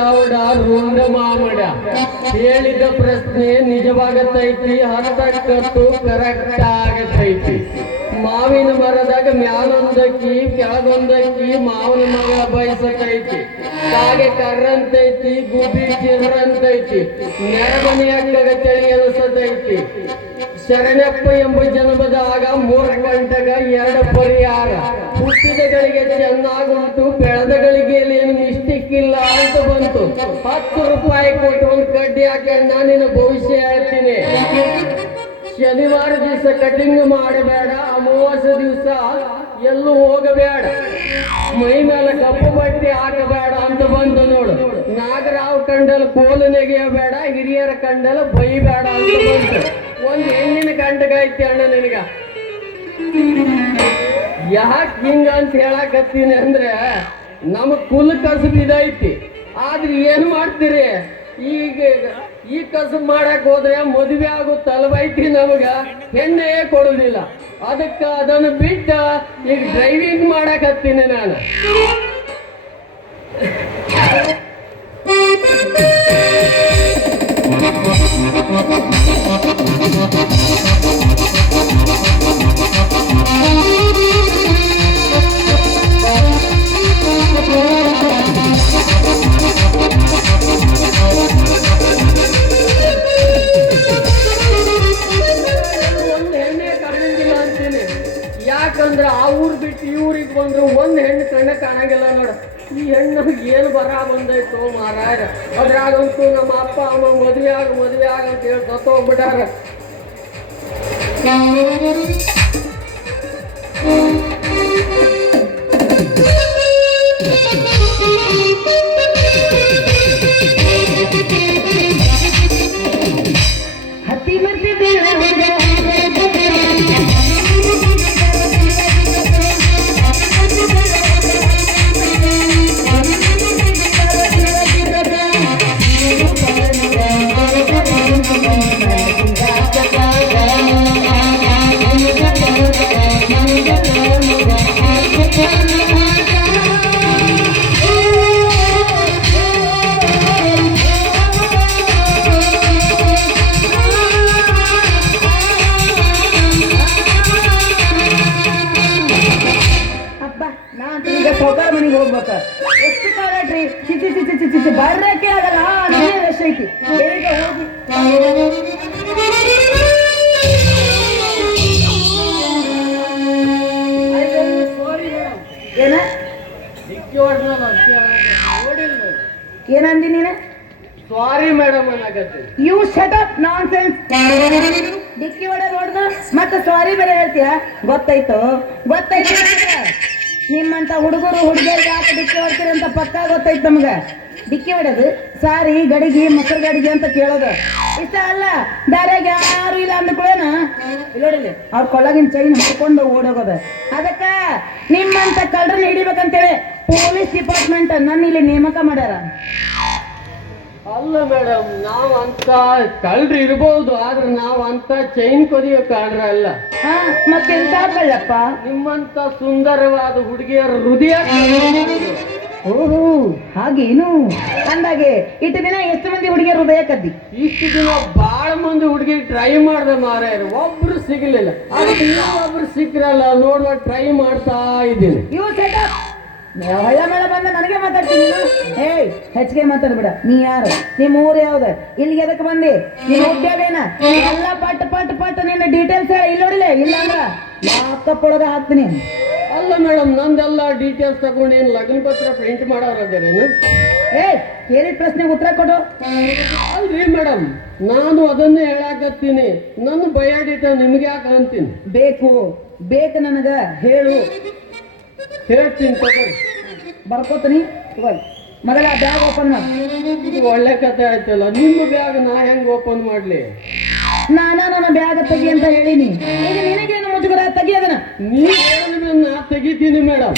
ಉಡಾವುಡ ರುಂಡ ಮಾಮಡ ಹೇಳಿದ ಪ್ರಶ್ನೆ ನಿಜವಾಗತೈತಿ, ಹತ್ತಕ್ಕತ್ತು ಕರೆಕ್ಟ್ ಆಗತೈತಿ. ಮಾವಿನ ಮರದಾಗ ಮ್ಯಾಲೊಂದಕ್ಕಿ ಕೆಳಗೊಂದಕ್ಕಿ ಮಾವಿನ ಮಗಳ ಬಯಸತೈತಿ. ಕಾಗೆ ಕರ್ರಂತೈತಿ, ಗುಬ್ಬಿ ಚಿರ್ರಂತೈತಿ, ನೆರಮನೆಯಾಗ ಚಳಿ ಅನಿಸತೈತಿ. ಶರಣಪ್ಪ ಎಂಬ ಜನ್ಮದಾಗ 3 ಗಂಟೆಗ 2 ಪರಿಹಾರ. ಹುಟ್ಟಿದಗಳಿಗೆ ಚೆನ್ನಾಗುಂಟು, ಬೆಳೆದಗಳಿಗೆ ಏನು ಮಿಸ್ಟೇಕ್ ಇಲ್ಲ ಅಂತ ಬಂತು. 10 ರೂಪಾಯಿ ಕೊಟ್ಟು ಒಂದು ಕಡ್ಡಿ ಹಾಕೊಂಡು ನಿನ್ನ ಭವಿಷ್ಯ ಹೇಳ್ತೀನಿ. ಶನಿವಾರ ದಿವಸ ಕಟಿಂಗ್ ಮಾಡಬೇಡ, ಅಮಾವಾಸ್ಯ ದಿವಸ ಎಲ್ಲೂ ಹೋಗಬೇಡ, ಮೈ ಮೇಲೆ ಕಪ್ಪು ಬಟ್ಟೆ ಹಾಕಬೇಡ ಅಂತ ಬಂತು ನೋಡು. ನಾಗರಾವ್ ಕಂಡಲ್ಲಿ ಕೋಲು ನೆಗೆಯಬೇಡ, ಹಿರಿಯರ ಕಂಡಲ್ಲಿ ಬೈಬೇಡ ಅಂತ ಬಂತು. ಒಂದು ಹೆಣ್ಣಿನ ಕಂಡಗೈತಿ ಅಣ್ಣ ನಿನಗ. ಯಾಕೆ ಹಿಂಗ ಅಂತ ಹೇಳಕತ್ತೀನಿ ಅಂದ್ರೆ ನಮ್ಮ ಕುಲ ಕಸಬ್ ಇದೈತಿ. ಆದ್ರೆ ಏನ್ ಮಾಡ್ತೀರಿ, ಈಗ ಈ ಕಸಬ್ ಮಾಡಕ್ ಹೋದ್ರೆ ಮದುವೆ ಆಗೋ ತಲವೈತಿ, ನಮಗ ಹೆಣ್ಣೆ ಕೊಡುದಿಲ್ಲ. ಅದಕ್ಕೆ ಅದನ್ನು ಬಿಟ್ಟು ಈಗ ಡ್ರೈವಿಂಗ್ ಮಾಡಕ್ ಹತ್ತೀನಿ ನಾನು. ಯಾಕಂದ್ರೆ ಆ ಊರ್ ಬಿಟ್ಟು ಈ ಊರಿಗೆ ಬಂದ್ರು ಒಂದ್ ಹೆಣ್ಣು ಕಣ್ಣ ಕಾಣಂಗಿಲ್ಲ ನೋಡ. ಈ ಹೆಣ್ಣು ಏನು ಬರ ಬಂದೈತು ಮಾರಾಯ. ಅದ್ರಾಗಂತೂ ನಮ್ಮ ಅಪ್ಪ ಅಮ್ಮ ಮದುವೆ ಆಗ ಅಂತ ಹೇಳಿ ಸತ್ತೋಗ್ಬಿಟ್ಟಾರ. ಹತ್ತಿ ಬರ್ತಿದ್ದೀರ ಸೌಕಾರ ಮನೆಗೆ ಹೋಗ್ಬೇಕ. ಎಷ್ಟು ಕಾಲಟ್ರಿ ಚಿಚಿ ಚಿಚಿ ಚಿಚಿ ಚಿಚಿ ಬರ್ರಕ್ಕೆ ಆಗಲ್ಲ. ಅದೇ ರಶ್ ಐತಿ, ಬೇಗ ಹೋಗಿ. ಏನ ಏನಂದಿ ನೀನ? ಸಾರಿ ಮೇಡಮ್ ಅನ್ನಕತ್ತಿ. You shut up nonsense. ಡಿಕ್ಕಿ ಹೊಡೆ ನೋಡ್ದ ಮತ್ತೆ ಸಾರಿ ಬೇರೆ ಹೇಳ್ತೀಯ? ಗೊತ್ತಾಯ್ತು ಗೊತ್ತಾಯ್ತು. ನಿಮ್ಮಂತ ಹುಡುಗರು ಹುಡುಗಿಯರಿಗೆ ಯಾಕೆ ಡಿಕ್ಕಿ ಹೊಡ್ತೀರಿ ಅಂತ ಪಕ್ಕಾ ಗೊತ್ತೈತೆ ನಮ್ಗೆ. ಡಿಕ್ಕಿ ಹೊಡೆದು ಸಾರಿ ಗಡಿಗೆ ಮೊಸರು ಗಡಿಗೆ ಅಂತ ಕೇಳೋದು ಇಷ್ಟ ಅಲ್ಲ. ದಾರ್ಯಾಗ ಯಾರು ಇಲ್ಲ ಅಂದ್ಕೊಳ್ಳೇನ ಇಲ್ಲೋಡಿಲ್ಲ ಅವ್ರ ಕೊಳಗಿನ ಚೈನ್ ಹಾಕೊಂಡು ಓಡೋಗೋದು. ಅದಕ್ಕ ನಿಮ್ಮಂತ ಕಳ್ಳರನ್ನ ಹಿಡಿಬೇಕಂತೇಳಿ ಪೊಲೀಸ್ ಡಿಪಾರ್ಟ್ಮೆಂಟ್ ನನ್ನ ಇಲ್ಲಿ ನೇಮಕ ಮಾಡ್ಯಾರ. ಅಲ್ಲ ಮೇಡಮ್, ನಾವು ಅಂತ ಕಳ್ರು ಇರ್ಬೋದು, ಆದ್ರೆ ನಾವು ಅಂತ ಚೈನ್ ಕೊರಿಯೋ ಕಳ್ರ ಅಲ್ಲ. ಮತ್ತೆಂತ ಕಳ್ಳಪ್ಪ? ನಿಮ್ಮಂತ ಸುಂದರವಾದ ಹುಡುಗಿಯರ ಹೃದಯ. ಓಹೋ ಹಾಗೇನು? ಅಂದಾಗೆ ಇಷ್ಟು ದಿನ ಎಷ್ಟು ಮಂದಿ ಹುಡುಗಿಯರ ಹೃದಯ ಕದ್ದಿ? ಇಷ್ಟು ದಿನ ಬಾಳ ಮಂದಿ ಹುಡುಗಿ ಟ್ರೈ ಮಾಡ್ದೆ ಮಾರಾಯರು, ಒಬ್ರು ಸಿಗಲಿಲ್ಲ. ಅದಕ್ಕೆ ಒಬ್ರು ಸಿಕ್ರಲ್ಲ ನೋಡುವ ಟ್ರೈ ಮಾಡ್ತಾ ಇದ್ದೀನಿ. ಇವು ಸೆಟಪ್ ಹೊಳ್ಳ ಮೇಳ ಬಂದ ನನಗೆ ಮಾತಾಡ್ತೀನಿ ನೀನು. ಏಯ್ ಹೆಚ್ಚಿಗೆ ಮಾತಾಡ್ಬಿಡ. ನೀ ಯಾರು? ನಿಮ್ಮ ಊರು ಯಾವ್ದು? ಇಲ್ಲಿಗೆ ಎದಕ್ಕೆ ಬಂದಿ? ನೀನು ಉದ್ಯೋಗೇನ? ಎಲ್ಲ ಪಟ್ ಪಟ್ ಪಟ್ ನಿನ್ನ ಡೀಟೇಲ್ಸ್ ಇಲ್ಲಿ ನೋಡಿಲ್ಲ. ಇಲ್ಲ ಅಂದ್ರ ಲ್ಯಾಪ್ಟಾಪ್ ಒಳಗ ಹಾಕ್ತೀನಿ. ಅಲ್ಲ ಮೇಡಮ್, ನಂದೆಲ್ಲ ಡೀಟೇಲ್ಸ್ ತಗೊಂಡು ಏನು ಲಗ್ನ ಪತ್ರ ಪ್ರಿಂಟ್ ಮಾಡೋರೇನು? ಏಯ್ ಕೇಳಿದ ಪ್ರಶ್ನೆಗೆ ಉತ್ತರ ಕೊಡು. ಅಲ್ರಿ ಮೇಡಮ್, ನಾನು ಅದನ್ನೇ ಹೇಳಾಕತ್ತೀನಿ. ನನ್ನ ಬಯೋಡೇಟಾ ನಿಮ್ಗೆ ಯಾಕೆ ಅಂತೀನಿ? ಬೇಕು ನನಗ ಹೇಳು. ಹೇಳ್ತೀನಿ ತಗೋರಿ, ಬರ್ಕೋತೀನಿ. ಮೊದಲ ಬ್ಯಾಗ್ ಓಪನ್ ಮಾಡಿ. ಇದು ಒಳ್ಳೆ ಕತೆ ಆಯ್ತಲ್ಲ. ನಿಮ್ಮ ಬ್ಯಾಗ್ ನಾ ಹೆಂಗ್ ಓಪನ್ ಮಾಡ್ಲಿ? ನನ್ನ ಬ್ಯಾಗ್ ತೆಗಿ ಅಂತ ಹೇಳಿನಿ. ಈಗ ನಿನಗೇನು ಮುಜುಗರ? ತೆಗಿ ಅದನ್ನ. ನೀವು ಹೇಳಿದ್ರೆ ನಾ ತೆಗಿತೀನಿ ಮೇಡಮ್.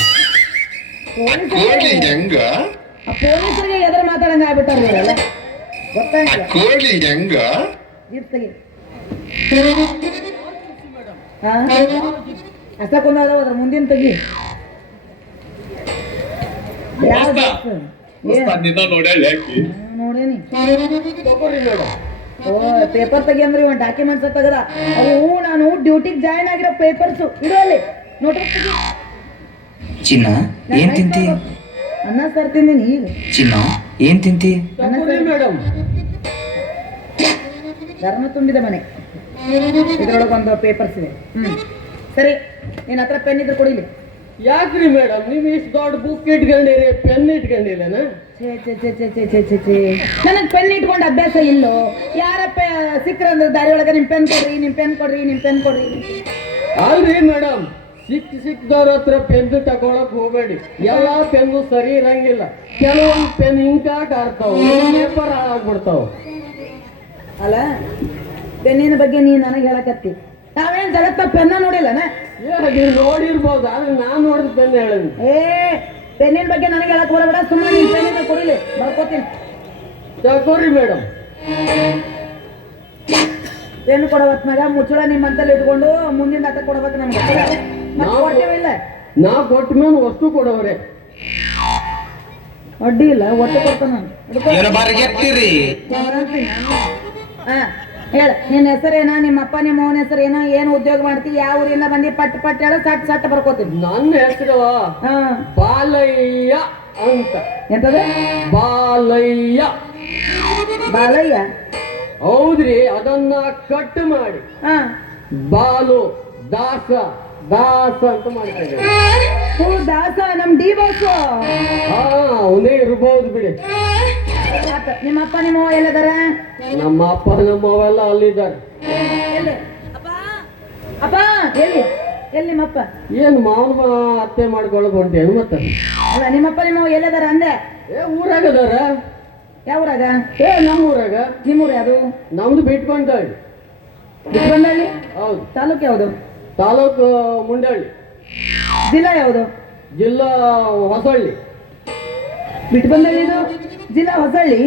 ಪೊಲೀಸರಿಗೆ ಎದುರು ಮಾತಾಡಂಗ ಆಗ್ಬಿಟ್ಟಾರ ಇವರೆಲ್ಲ. ಗೊತ್ತಾಗಿಲ್ಲ ತೆಗಿ. ಅಷ್ಟಕ್ಕೊಂದಾದ ಅದ್ರ ಮುಂದಿನ ತೆಗಿ. ನಿನ್ನ ನೋಡ್ಯಾಳ ಯಾಕೆ ನೋಡೇನಿ ತಗೋರಿ ಮೇಡಮ್. ಓ ಪೇಪರ್ ತೆಗಿಯಂದ್ರಿ ಒಂದು ಡಾಕ್ಯುಮೆಂಟ್ಸ್ ತೆಗದ ಅವು ನಾನು ಡ್ಯೂಟಿಗೆ ಜಾಯ್ನ್ ಆಗಿರೋ ಪೇಪರ್ಸು ಇಡು ಅಲ್ಲಿ ನೋಟ್ಬುಕ್ ತೆಗಿ. ಚಿನ್ನ ಏನ್ ತಿಂತಿ? ಅನ್ನ ಸಾರ್ ತಿಂದೀನಿ ಈಗ. ಚಿನ್ನ ಏನ್ ತಿಂತಿ? ತಗೋರಿ ಮೇಡಮ್. ಧರ್ಮ ತುಂಬಿದ ಮನೆ ಇದ್ರೊಳಗೆ ಒಂದು ಪೇಪರ್ಸ್ ಇದೆ. ಸರಿ ನಿನ್ನ ಹತ್ರ ಪೆನ್ ಇದ್ರೆ ಕೊಡಿಲಿ. ಯಾಕ್ರಿ ಮೇಡಮ್ ನೀವು ಇಷ್ಟು ದೊಡ್ಡ ಬುಕ್ ಇಟ್ಕೊಂಡಿರಿ, ಪೆನ್ ಇಟ್ಕೊಂಡಿಲ್ಲನ? ನನಗೆ ಪೆನ್ ಇಟ್ಕೊಂಡು ಅಭ್ಯಾಸ ಇಲ್ಲೋ. ಯಾರಪ್ಪ ಸಿಕ್ಕ್ರಂದ್ರೆ ದಾರಿ ಒಳಗೆ ನಿಮ್ ಪೆನ್ ಕೊಡ್ರಿ, ನಿಮ್ ಪೆನ್ ಕೊಡ್ರಿ, ನಿಮ್ ಪೆನ್ ಕೊಡ್ರಿ. ಅಲ್ರಿ ಮೇಡಮ್, ಸಿಕ್ದವ್ರ ಹತ್ರ ಪೆನ್ ತಗೊಳಕ್ ಹೋಗ್ಬೇಡಿ. ಎಲ್ಲಾ ಪೆನ್ನು ಸರಿ ಇರಂಗಿಲ್ಲ. ಕೆಲವೊಂದು ಪೆನ್ ಹಿಂಕಾಟ್ ಆಡ್ತಾವ, ಪೇಪರ್ ಹಾಳಾಗ್ಬಿಡ್ತಾವ. ಅಲ್ಲ ಪೆನ್ನಿನ ಬಗ್ಗೆ ನೀ ನನಗೆ ಹೇಳಕತ್ತಿ. ನಾವೇನ್ ಜಗತ್ತ ಪೆನ್ನ ನೋಡಿಲ್ಲನ? ನೀವು ನೋಡಿರ್ಬೋದು, ಆದ್ರೆ ನಾನ್ ನೋಡಿದ ಪೆನ್ ಹೇಳಿದ್ನಿ. ಏ ಪೆನ್ನಿನ ಬಗ್ಗೆ ನನಗೆ ಹೇಳಕ್ ಬರಬೇಡ, ಸುಮ್ಮನೆ ನೀನ್ ಪೆನ್ನಿಂದ ಕೊಡಿಲಿ, ಬರ್ಕೋತೀನಿ. ತಗೋರಿ ಮೇಡಮ್. ಪೆನ್ ಕೊಡೋ ಹೊತ್ನಾಗ ಮುಚ್ಚಳ ನಿಮ್ಮಂತಲ್ಲಿ ಇಟ್ಕೊಂಡು ಮುಂದಿನ ಆಟ ಕೊಡ್ಬೇಕು ನಮ್ಗೆ. ಮತ್ತೆ ಕೊಡ್ತೀವಿಲ್ಲ? ನಾ ಕೊಟ್ಟ ಮೇಲೆ ವಸ್ತು ಕೊಡವ್ರೆ. ಅಡ್ಡಿ ಇಲ್ಲ, ಒಟ್ಟು ಕೊಡ್ತಾನ. ಹಾ ಹೇಳ, ನಿನ್ನ ಹೆಸರೇನ, ನಿಮ್ಮ ಅಪ್ಪ ನಿಮ್ಮ ಅವನ ಹೆಸರೇನ, ಏನು ಉದ್ಯೋಗ ಮಾಡ್ತೀವಿ, ಯಾವ ಊರಿಂದ ಬಂದಿ, ಪಟ್ ಪಟ್ ಹೇಳ, ಸಟ್ ಸಟ್ ಬರ್ಕೋತೀನಿ. ನನ್ನ ಹೆಸರು ಹಾ ಬಾಲಯ್ಯ ಅಂತ. ಎಂತದ? ಬಾಲಯ್ಯ. ಬಾಲಯ್ಯ? ಹೌದ್ರಿ, ಅದನ್ನ ಕಟ್ ಮಾಡಿ ಹಾ ಬಾಲು ದಾಸ ದಾಸ ಅಂತ ಮಾಡ್ತಾರೆ. ಓ ದಾಸ, ನಮ್ ಡಿ ಬಾಸ್. ಅವನೇ ಇರ್ಬೋದು ಬಿಡಿ. ನಿಮ್ಮ ಅಪ್ಪ ನಿಮ್ಮ ಅವ್ವ ಎಲ್ಲದಾರ? ನಮ್ಮ ಅಪ್ಪ ನಮ್ಮ ಅವೆಲ್ಲ ಅಲ್ಲಿದ್ದಾರೆ. ಎಲ್ಲಿ ಅಪ್ಪ? ಎಲ್ಲಿ ಎಲ್ಲಿ ನಿಮ್ಮಪ್ಪ? ಏನ್ ಮಾವನ ಅತ್ತೆ ಮಾಡ್ಕೊಳಕ್ ಹೊಂಟೇನು ಮತ್ತೆ? ಅಲ್ಲ ನಿಮ್ಮಪ್ಪ ನಿಮ್ಮ ಅವ್ವ ಎಲ್ಲದಾರ ಅಂದೆ? ಊರಾಗದಾರ. ಯಾವ ಊರಾಗ? ನಮ್ಮ ಊರಾಗ. ನಿಮ್ಮೂರ ಯಾವುದು? ನಮ್ದು ಬಿಟ್ಕೊಂಡಳ್ಳಿ. ಬಿಟ್ಕೊಂಡಳ್ಳಿ? ಹೌದು. ತಾಲೂಕು ಯಾವುದು? ತಾಲೂಕು ಮುಂಡಳ್ಳಿ. ಜಿಲ್ಲಾ ಯಾವುದು? ಜಿಲ್ಲಾ ಹೊಸಳ್ಳಿ. ಬಿಟ್ಕೊಂಡಳ್ಳಿದು ಜಿಲ್ಲಾ ಹೊಸಳ್ಳಿ.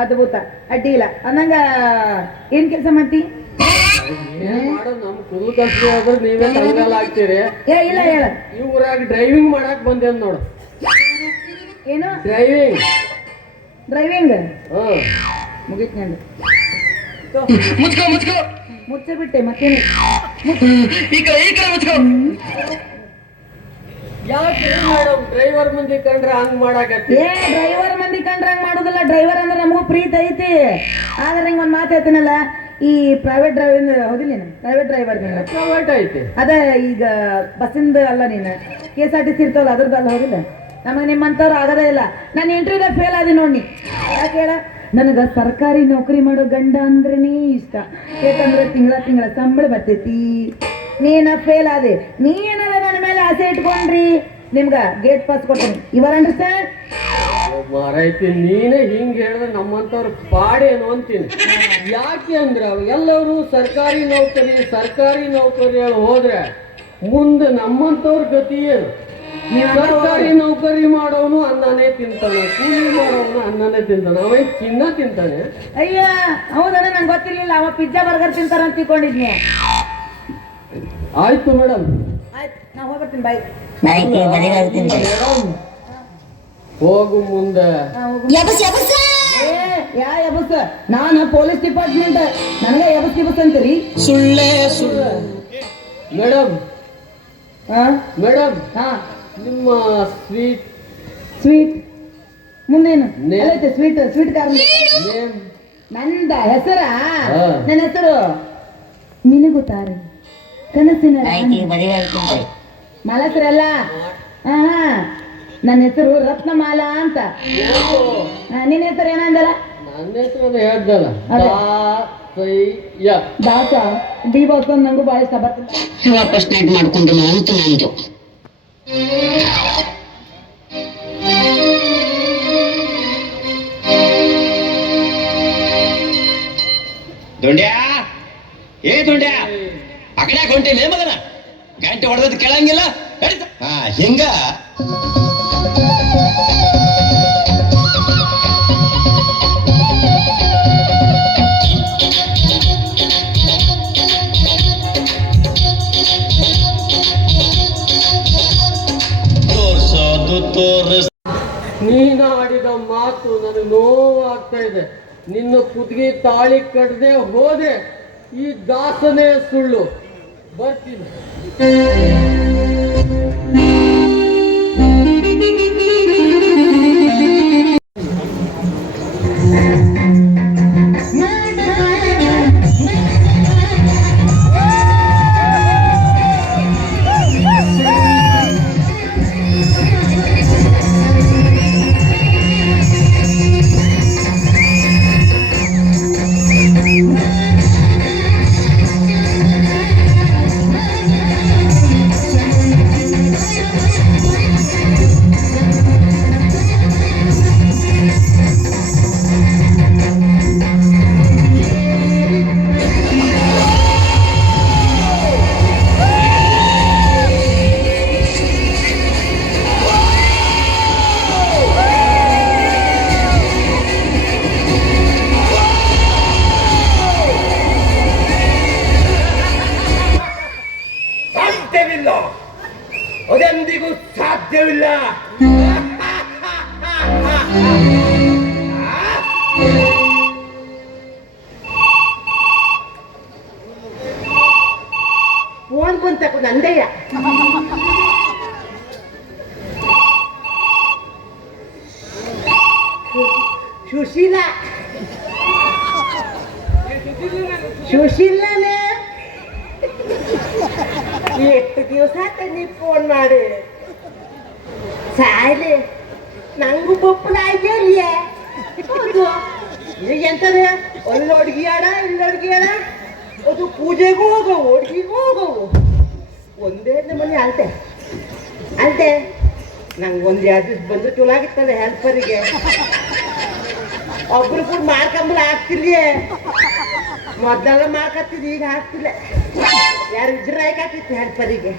ಅದ್ಭುತ, ಅಡ್ಡಿ ಇಲ್ಲ. ಅನ್ನಂಗ ಏನ್ ಕೆಲಸ ಮಾಡ್ತಿ? ಮಾಡೋದು ನಮ್ ಕುಲ್ ಕಷ್ಟ ಆದ್ರೆ ನೀವೇ ತಂಗಾಲ ಆಗ್ತೀರಿ. ಏ ಇಲ್ಲ ಹೇಳ. ಈ ಊರಾಗ ಡ್ರೈವಿಂಗ್ ಮಾಡಕ್ ಬಂದೇನ್ ನೋಡು. ಏನು ಡ್ರೈವಿಂಗ್? ಡ್ರೈವಿಂಗ್ ಮುಗೀತು ನಂದು. ಮುಚ್ಕೋ ಮುಚ್ಕೋ ಮುಚ್ಚೆ ಬಿಟ್ಟೆ ಮತ್ತೇನು ಈ ಕಡೆ ಮುಚ್ಕೋ. ಯಾಕೆ ಮೇಡಮ್ ಡ್ರೈವರ್ ಮಂದಿ ಕಂಡ್ರೆ ಹಂಗ್ ಮಾಡಾಕತ್ತಿ? ಏ ಡ್ರೈವರ್ ಮಂದಿ ಕಂಡ್ರೆ ಹಂಗ್ ಮಾಡುದಿಲ್ಲ. ಡ್ರೈವರ್ ಅಂದ್ರೆ ನಮಗೂ ಪ್ರೀತಿ ಐತಿ. ಆದ್ರೆ ಹಿಂಗ್ ಒಂದ್ ಮಾತು ಹೇಳ್ತೀನಲ್ಲ, ಈ ಪ್ರೈವೇಟ್ ಡ್ರೈವಿಂಗ್ ಹೌದಿಲ್ಲ ನೀನು? ಪ್ರೈವೇಟ್ ಡ್ರೈವರ್ ನೀನು. ಪ್ರೈವೇಟ್ ಐತಿ ಅದ ಈಗ ಬಸ್ಸಿಂದ ಅಲ್ಲ, ನೀನು KSRTC ಇರ್ತವಲ್ಲ ಅದ್ರದ್ದಲ್ಲ, ಹೌದಿಲ್ಲ? ನಮಗೆ ನಿಮ್ಮಂಥವ್ರು ಆಗದೇ ಇಲ್ಲ. ನಾನು ಇಂಟರ್ವ್ಯೂದಾಗ ಫೇಲ್ ಆದಿ ನೋಡಿ. ಯಾಕೆ ಹೇಳ? ನನಗೆ ಸರ್ಕಾರಿ ನೌಕರಿ ಮಾಡೋ ಗಂಡ ಅಂದ್ರನೇ ಇಷ್ಟ. ಯಾಕಂದ್ರೆ ತಿಂಗಳ ತಿಂಗಳ ಸಂಬಳ ಬರ್ತೈತಿ. ನೀನ ಫೇಲ್ ಆದೆ, ನೀನಲ್ಲ ನನ್ನ ಮೇಲೆ ಆಸೆ ಇಟ್ಕೊಂಡ್ರಿ, ನಿಮ್ಗ ಗೇಟ್ ಪಾಸ್ ಕೊಡ್ತೀನಿ. ಇವರ್ ಅಂಡರ್ಸ್ಟ್ಯಾಂಡ್? ಮಾರೈತಿ, ನೀನೇ ಹಿಂಗ್ ಹೇಳಿದ್ರೆ ನಮ್ಮಂತವ್ರು ಪಾಡೇನು ಅಂತೀನಿ. ಯಾಕೆ ಅಂದ್ರೆ ಎಲ್ಲರೂ ಸರ್ಕಾರಿ ನೌಕರಿ ಹೋದ್ರೆ ಮುಂದೆ ನಮ್ಮಂತವ್ರ ಗತಿ ಏನು? ಸರ್ಕಾರಿ ನೌಕರಿ ಮಾಡೋನು ಅನ್ನನೇ ತಿಂತಾನೆ, ಕೂಲಿ ಮಾಡೋನು ಅನ್ನನೇ ತಿಂತಾನೆ. ಅವೇನ್ ಚಿನ್ನ ತಿಂತಾನೆ? ಅಯ್ಯ ಹೌದಣ್ಣ, ನಂಗೆ ಗೊತ್ತಿರ್ಲಿಲ್ಲ. ಅವ ಪಿಜ್ಜಾ ಬರ್ಗರ್ ತಿಂತಾರ ಅಂತ ತಿಳ್ಕೊಂಡಿದ್ನಿ. ಆಯ್ತು ಮೇಡಮ್, ಆಯ್ತು ನಾ ಹೋಗ್ಬರ್ತೀನಿ. Bye madam. ಹೋಗು ಮುಂದೆ. ಯಾ ಎಬಸ್? ನಾನು ಪೊಲೀಸ್ ಡಿಪಾರ್ಟ್ಮೆಂಟ್, ನನಗೆ ಎಬಸ್ ಅಂತೀರಿ? ಸುಳ್ಳೆ ಮೇಡಮ್. ಮೇಡಮ್, ಹಾ ನಿಮ್ಮ ಸ್ವೀಟ್ ಮುಂದೇನು ಸ್ವೀಟ್ ಕಾರ್ ನೇಮ್? ನಂದ ಹೆಸರ? ನನ್ನ ಹೆಸರು ಮಿನುಗುತ್ತಾರೆ ಕನಸಿನ ಮಲಸರಲ್ಲ. ಹಾ ನನ್ನ ಹೆಸರು ರತ್ನಮಾಲಾ ಅಂತ. ನಿನ್ನ ಹೆಸರು ಏನಂದಲ್ಲ? ನನ್ನ ಹೆಸರು ಹೇಳ್ದಲ್ಲ, ದಾಸ. ಡಿ ಬಾಸ್ ನಂಗೂ ಭಾಳ ಇಷ್ಟ ಬರ್ತದೆ. ವಾಪಸ್ ನೈಟ್ ಮಾಡ್ಕೊಂಡು ಅಂತ ನಂದು. ದುಂಡ್ಯಾ, ಏ ದುಂಡ್ಯಾ, ಆ ಕಡೆ ಹೊಂಟೇನೆ ಮಗನ. ಗಂಟೆ ಹೊಡೆದ್ ಕೇಳಂಗಿಲ್ಲ. ಹಿಂಗ ನೀನಾಡಿದ ನೋವು ಆಗ್ತಾ ಇದೆ. ನಿನ್ನ ಕುತ್ತಿಗೆ ತಾಳಿ ಕಟ್ಟದೆ ಹೋದೆ ಈ ದಾಸನೇ ಸುಳ್ಳು. ಬರ್ತೀನಿ. ಸಾಧ್ಯವಿಲ್ಲ, ಅದೆಂದಿಗೂ ಸಾಧ್ಯವಿಲ್ಲ. ಫೋನ್ ಬಂತಕ್ಕ ನಂದಯ್ಯ. ಸುಶೀಲಾ ಸುಶೀಲನೇ ಎಷ್ಟು ದಿವಸ ಆತ ನೀ ಫೋನ್ ಮಾಡಿ ಸಾಯ್ಲಿ ನಂಗೂ ಬೊಪ್ಪಲ ಆಯ್ತಲ್ಲ. ಹೌದು ಈಗ ಎಂತದೆ ಅಲ್ಲಿ ಅಡ್ಗಿ ಆಡ ಇಲ್ಲಿ ಅಡ್ಗಿ ಆಡ ಅದು ಪೂಜೆಗೂ ಹೋಗವು ಅಡ್ಗಿಗೂ ಹೋಗವು ಒಂದೇ ಮನೆ ಅಲ್ತೆ ಅಲ್ತೆ ನಂಗೆ ಒಂದು 2 ದಿವಸ ಬಂದು ಚಲೋ ಆಗಿತ್ತಲ್ಲ ಹೆಲ್ಪರಿಗೆ. ಒಬ್ರು ಕೂಡ ಮಾಡ್ಕೊಂಬಲ ಆಗ್ತಿಲ್ಲ. ಮೊದಲೆಲ್ಲ ಮಾಡ್ಕತ್ತಿದ್ ಈಗ ಆಗ್ತಿಲ್ಲ. ಯಾರು ಇದ್ರೆ ಆಗ್ತಿತ್ತು ಹೆಲ್ಪರಿಗೆ.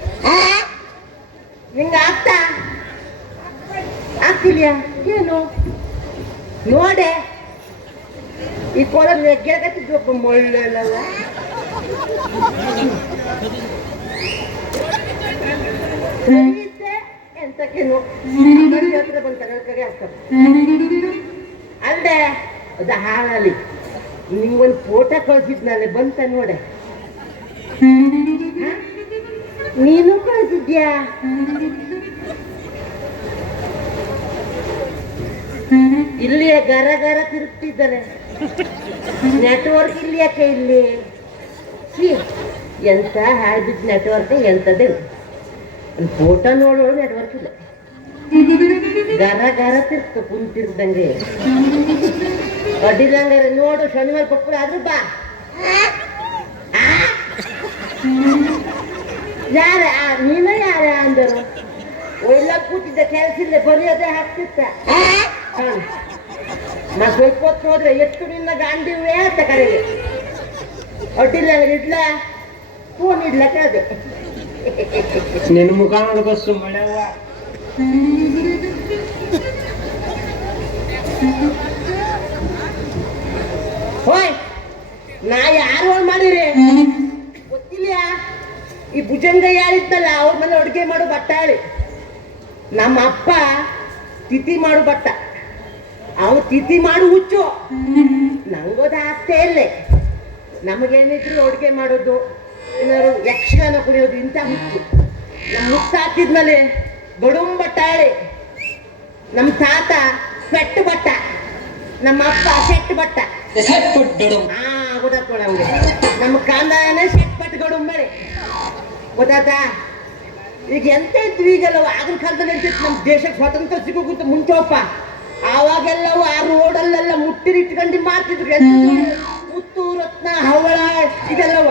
ನಿಂಗೆ ಆಗ್ತಾ ಆಗ್ತಿಲ್ಲ ಏನು ನೋಡೆ ಈ ಕೋಲ ನೆಗ್ಗೆಗತ್ತಿದ್ದು ಒಬ್ಬ ಮೊಳ್ಳೆಲ್ಲ ಎಂತಕ್ಕೇನು ಹತ್ರ ಬಂದು ತಗೊಳ್ಕಾಗೆ ಆಗ್ತದೆ. ಅಲ್ಲದೆ ಅದು ಹಾಳಲ್ಲಿ ನಿಂಗೊಂದು ಫೋಟೋ ಕಳ್ಸಿದ್ನಲ್ಲ ಬಂತ ನೋಡೆ. ನೀನು ಕಳ್ಸಿದ್ಯಾ? ಇಲ್ಲಿಯೇ ಗರ ಗರ ತಿರುಗ್ತಿದ್ದಾರೆ. ನೆಟ್ವರ್ಕ್ ಇಲ್ಲಿ ಯಾಕೆ ಇಲ್ಲಿ ಎಂತ ಹಾಳ್ಬಿಟ್ಟು ನೆಟ್ವರ್ಕ್ ಎಂತದೇ ಒಂದು ಫೋಟೋ ನೋಡೋಳು ನೆಟ್ವರ್ಕ್ ಇಲ್ಲ. ಗರ ಗರ ತಿರ್ತ ಕುಂತಿರ್ದಂಗೆ ಅಡ್ಡಿಲ್ಲಂಗಾರೆ ನೋಡು. ಶನಿವಾರ ಪಪ್ಪಳ ಆದ್ರೂ ಬಾ. ಯಾರ ನೀನ ಯಾರ ಅಂದರು. ಎಲ್ಲ ಕೂತಿದ್ದ ಕೆಲಸ ಇಲ್ಲ ಬರೆಯೋದೇ ಹಾಕ್ತಿತ್ತ. ನಾ ಸ್ವಲ್ಪ ಹೊತ್ತು ಹೋದ್ರೆ ಎಷ್ಟು ನಿನ್ನ ಗಾಂಡಿವೆ ಅಂತ ಕರೆಗೆ ಅಡ್ಡಿಲ್ಲಂಗಾರೆ ಇಡ್ಲ ಫೋನ್ ಇಡ್ಲ ಕೇಳಿದೆ. ನಿನ್ನ ಮುಖ ನೋಡ್ಕೊ ಸುಮ್ಮನೆವ್ವ. ಹೋಯ್ ನಾ ಯಾರು ಮಾಡಿರಿ ಗೊತ್ತಿಲ್ಲ. ಈ ಭುಜಂಗ ಯಾರಿದ್ದಲ್ಲ ಅವ್ರ ಮನೆ ಅಡುಗೆ ಮಾಡೋ ಬಟ್ಟಾಳಿ. ನಮ್ಮ ಅಪ್ಪ ತಿಥಿ ಮಾಡು ಬಟ್ಟ. ಅವನು ತಿಥಿ ಮಾಡು ಹುಚ್ಚು. ನಂಗೋದ ಆಗ್ತೇ ಇಲ್ಲೇ. ನಮಗೇನಿದ್ರು ಅಡುಗೆ ಮಾಡೋದು ಏನಾದ್ರು ಯಕ್ಷಗಾನ ಕುಡಿಯೋದು ಇಂಥ ಹುಚ್ಚು. ನಮ್ಮ ಮುತ್ತಾತಿದ್ಮೇಲೆ ಬಡುಂಬಟ್ಟಾಳಿ. ನಮ್ಮ ತಾತ ಪೆಟ್ಟು ಬಟ್ಟ. ನಮ್ಮ ಅಪ್ಪ ಸೆಟ್ಟು ಬಟ್ಟ. ಗೊತ್ತಾಗ್ತೋಣ ನಮ್ಗೆ. ನಮ್ಮ ಕಾಂದಾಯನೇ ಸೆಟ್ ಪಟ್ಟು ಗಡುಂಬಳೆ ಗೊತ್ತಾತಾ. ಈಗ ಎಂತ ಇದ್ವಿ ಈಗೆಲ್ಲವ ಆಗಿನ ಕಾಲದಲ್ಲಿ ಇರ್ತಿತ್ತು. ನಮ್ಮ ದೇಶಕ್ಕೆ ಸ್ವಾತಂತ್ರ್ಯ ಸಿಗೋಕ್ಕಿಂತ ಮುಂಚೆಪ್ಪ ಆವಾಗೆಲ್ಲವೂ ಆ ರೋಡಲ್ಲೆಲ್ಲ ಮುಟ್ಟಿರಿಟ್ಕೊಂಡು ಮಾಡ್ತಿದ್ರು. ಪುತ್ತೂರು ರತ್ನ ಹವಳ ಇದೆಲ್ಲವ.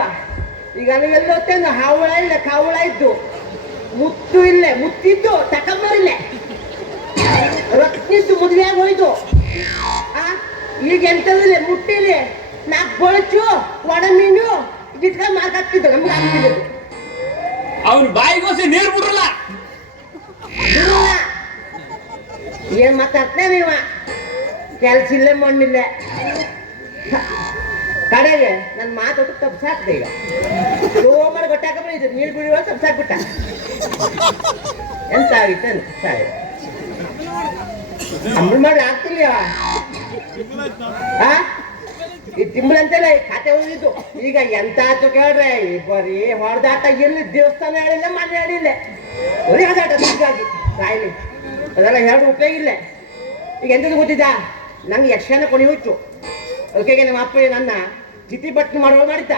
ಈಗ ಎಲ್ಲೊತ್ತೇನು ಹವಳ ಇಲ್ಲ ಕಾವಳ ಇದ್ದು ಮುತ್ತು ಇಲ್ಲೇ ಮುತ್ತಿದ್ದು ತಕೊಂಬರಿಲ್ಲೇ ರತ್ನಿದ್ದು ಮದುವೆಯಾಗಿ ಹೋಯ್ತು. ಈಗ ಎಂತದಿಲ್ಲ ಮುಟ್ಟಿಲಿ 4 ಬಳಚು ಒಣ ಮೀನು ಇಟ್ಕೊಂಡು ಮಾರ್ಕಾಗ್ತಿದ್ದು ನಮ್ಗೆ ಆಗ್ತಿದ್ದು. ಅವ್ನ ಬಾಯಿಗೋಸಿ ನೀರು ಬಿಡ್ರಲ್ಲ. ಏನ್ ಮಾತಾಡ್ತೇ ನೀವ? ಕೆಲ್ಸ ಇಲ್ಲೇ ಮಣ್ಣಿಲ್ಲೇ ಕಡೆಗೆ ನನ್ನ ಮಾತು ತಪ್ಸಾಕ್ದೆ. ಈಗ ಲೋ ಮಾಡಿ ಗೊತ್ತಾಕಬ ಇದು ನೀರು ಬಿಡುವ ತಪ್ಸಾಕ್ಬಿಟ್ಟ. ಎಂತ ಆಗಿತ್ತು ಸಾಯಿ ಅಮ್ಮ ಮಾಡಿ ಆಗ್ತಿಲ್ಲ. ಈ ತಿಂಗಳಂತೆಲ್ಲ ಖಾತೆ ಹೋಗಿದ್ದು ಈಗ ಎಂತ ಆಯ್ತು ಕೇಳ್ರೆ ಈ ಬರೀ ಹೊಡೆದಾಟ ಎಲ್ಲಿ ದೇವಸ್ಥಾನ ಹೇಳಿಲ್ಲ ಮನೆ ಹೇಳಿಲ್ಲ ಬರೀ ಹೊಡೆದಾಟ ಹೀಗಾಗಿ ಕಾಯಿಲೆ ಅದೆಲ್ಲ ಹೇಳಿ ಉಪಯೋಗ ಇಲ್ಲ. ಈಗ ಎಂತದ್ದು ಗೊತ್ತಿದ್ದ ನಂಗೆ ಯಕ್ಷಗಾನ ಕೊನೆ ಹೋಯ್ತು. ಅದಕ್ಕೆ ನಮ್ಮ ಅಪ್ಪ ನನ್ನ ಚಿತಿ ಬಟ್ಟೆ ಮಾಡುವ ಮಾಡಿದ್ದ.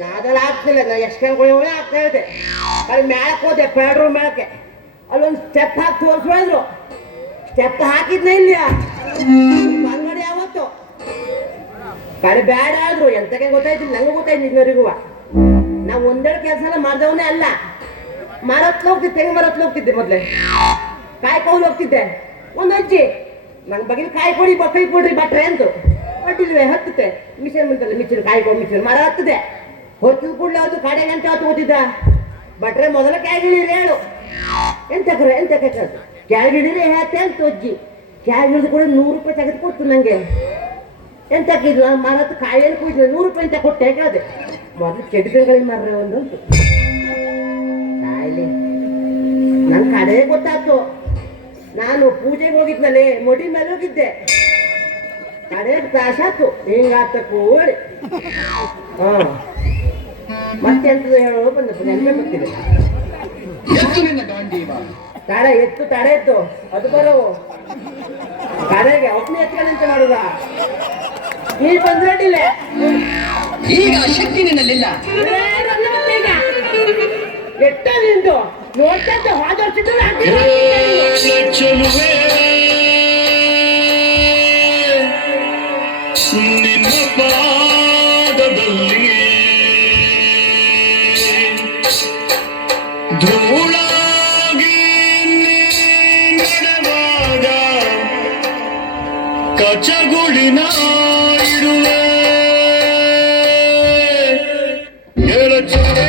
ನಾ ಅದೆಲ್ಲ ಆಗ್ತಿಲ್ಲ, ನಾ ಯಕ್ಷಗಾನ ಕೊನೆ ಹೋಗಿ ಆಗ್ತಾ ಇದ್ದೆ. ಅಲ್ಲಿ ಮೇಳಕ್ಕೆ ಹೋದೆ, ಪೆಟ್ರೋಲ್ ಮೇಳಕ್ಕೆ. ಅಲ್ಲೊಂದು ಸ್ಟೆಪ್ ಹಾಕಿ ತೋರಿಸ್ಬಿದ್ರು. ಸ್ಟೆಪ್ ಹಾಕಿದ್ನ ಇಲ್ಲ ಅಂಗಡಿ ಯಾವತ್ತು ಕಡೆ ಬ್ಯಾಡ ಆದ್ರು ಎಂತಕ್ಕೆ ಗೊತ್ತಾಯ್ತಿಲ್ಲ. ನಂಗೆ ಗೊತ್ತಾಯ್ತು ಇನ್ನವರಿಗೂ. ನಾವು ಒಂದೆರಡು ಕೆಲಸನ ಮಾಡ್ದವನೇ ಅಲ್ಲ. ಮರತ್ಲು ಹೋಗ್ತಿದ್ದೆ, ತೆಂಗು ಮರತ್ಲು ಹೋಗ್ತಿದ್ದೆ. ಮೊದಲೇ ಕಾಯ್ಕೊಂಡು ಹೋಗ್ತಿದ್ದೆ. ಒಂದು ಅಜ್ಜಿ ನಂಗೆ ಬಗಿಲ್ ಕಾಯಿ ಕೊಡಿ ಕೈ ಕೊಡ್ರಿ ಬಟ್ರೆ ಅಂತು ಬಟ್ಟಿಲ್ವೇ ಹತ್ತುತ್ತೆ. ಮಿಷನ್ ಬಂತಲ್ಲ, ಮಿಷನ್ ಕಾಯ್ಕೊಂಡು ಮಿಷನ್ ಮರ ಹತ್ತದೆ. ಹೊತ್ತಿದ ಕೂಡಲೇ ಅದು ಕಡೆಗೆ ಅಂತ ಹೊತ್ತು ಓದಿದ್ದ ಬಟ್ರೆ ಮೊದಲ ಕ್ಯಾಗಿಳಿರಿ ಹೇಳು ಎಂತಕ್ರೆ ಕ್ಯಾಗಿಳಿರಿ ಹೇಳ್ತೆ ಅಂತ ಅಜ್ಜಿ. ಕ್ಯಾಗಿಳಿದು ಕೂಡ 100 ರೂಪಾಯಿ ತೆಗೆದು ಕೊಡ್ತು ನನಗೆ. ಎಂತಕ್ಕಿದ್ಲು ಮರತ್ತು ಕಾಯಿಯಲ್ಲಿ ಕುಯ್ದು 100 ರೂಪಾಯಿ ಅಂತ ಕೊಟ್ಟೆ ಕೇಳಿದೆ. ಮೊದಲು ಚೆಡಿಗಳಿಗೆ ಮಾರ್ರೆ ಒಂದು ಉಂಟು ಕಾಯಿಲೆ. ನಂಗೆ ಕಡೆ ಗೊತ್ತಾಯ್ತು. ನಾನು ಪೂಜೆಗೆ ಹೋಗಿದ್ನಲ್ಲಿ ಮೊಡಿ ಮೇಲೆ ಹೋಗಿದ್ದೆ. ಕಡೆ ಕಾಶಾತು ಹಿಂಗಾತಕ್ಕೂ ಹೇಳಿ. ಮತ್ತೆ ಎಂತದ್ದು ಹೇಳೋ ಬಂದಪ್ಪ ನೆನಪೇ ಬರ್ತಿದೆ. ತಡೆ ಎತ್ತು ತಡೆ ಎತ್ತು ಅದು ಬರೋವು ಕಡೆಗೆ ಒಪ್ಪನೆ ಎತ್ಕೊಂಡಂತೆ ಮಾಡುದ. ನೀ ಬಂದ್ರಡ್ಡಿಲ್ಲ ಈಗ ಶಕ್ತಿ ನಿನ್ನಲ್ಲಿಲ್ಲ. ಎಟ್ಟ ನಿಂದು ನೋಡ್ತಾ ಹೋದ ಚೆಲುವೆ ನಿನ್ನ ಪಾದದಲ್ಲಿ ಧೂಳಾಗಿ ನಡೆವಾಗ ಕಚಗುಳಿನ ಇಡುವೆ ಎಳಚುವೆ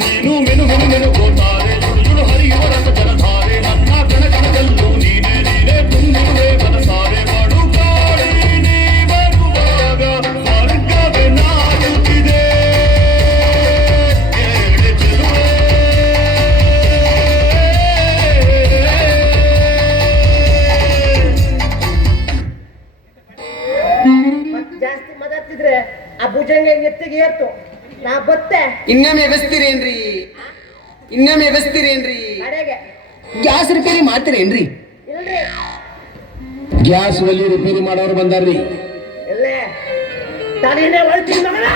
ನೀನು ಮೆನು ಮೆನು ಮೆನು ಗೋತಾರೆ ಜುಳು ಹರಿಯುವ ರಸ ಜಲಧಾರೆ ನನ್ನ ಕಣಕಣದಲ್ಲೂ ನೀನೆ ನೀನೆ ತುಂಬಿರುವೆ ಮನಸಾರೆ ಮಾಡು ಕಾಡಿ ನೀ ಬರುವಾಗ ಸ್ವರ್ಗವೇ ನಾಡುತ್ತಿದೆ ಚೆಲುವೆ. ಮತ್ತೆ ಜಾಸ್ತಿ ಮಾತಾಡ್ತಿದ್ರೆ ಆ ಭುಜಂಗ ಎತ್ತಿಗೆ ಏರ್ತು. ನಾ ಬತ್ತೆ ಇನ್ನೊಮ್ಮೆ ಎಬ್ಬಿಸ್ತೀರೇನ್ರಿ? ಇನ್ನೊಮ್ಮೆ ಎಬ್ಬಿಸ್ತೀರೇನ್ರಿ? ಕಡೆಗೆ ಗ್ಯಾಸ್ ರಿಪೇರಿ ಮಾಡ್ತೀರೇನ್ರಿ? ಇಲ್ರಿ ಗ್ಯಾಸ್ ಒಲಿ ರಿಪೇರಿ ಮಾಡೋರು ಬಂದಾರ್ರಿ. ಎಲ್ಲೇ ತಡೀನೇ ಹೊಳ್ತೀನಿ ಮಗನ.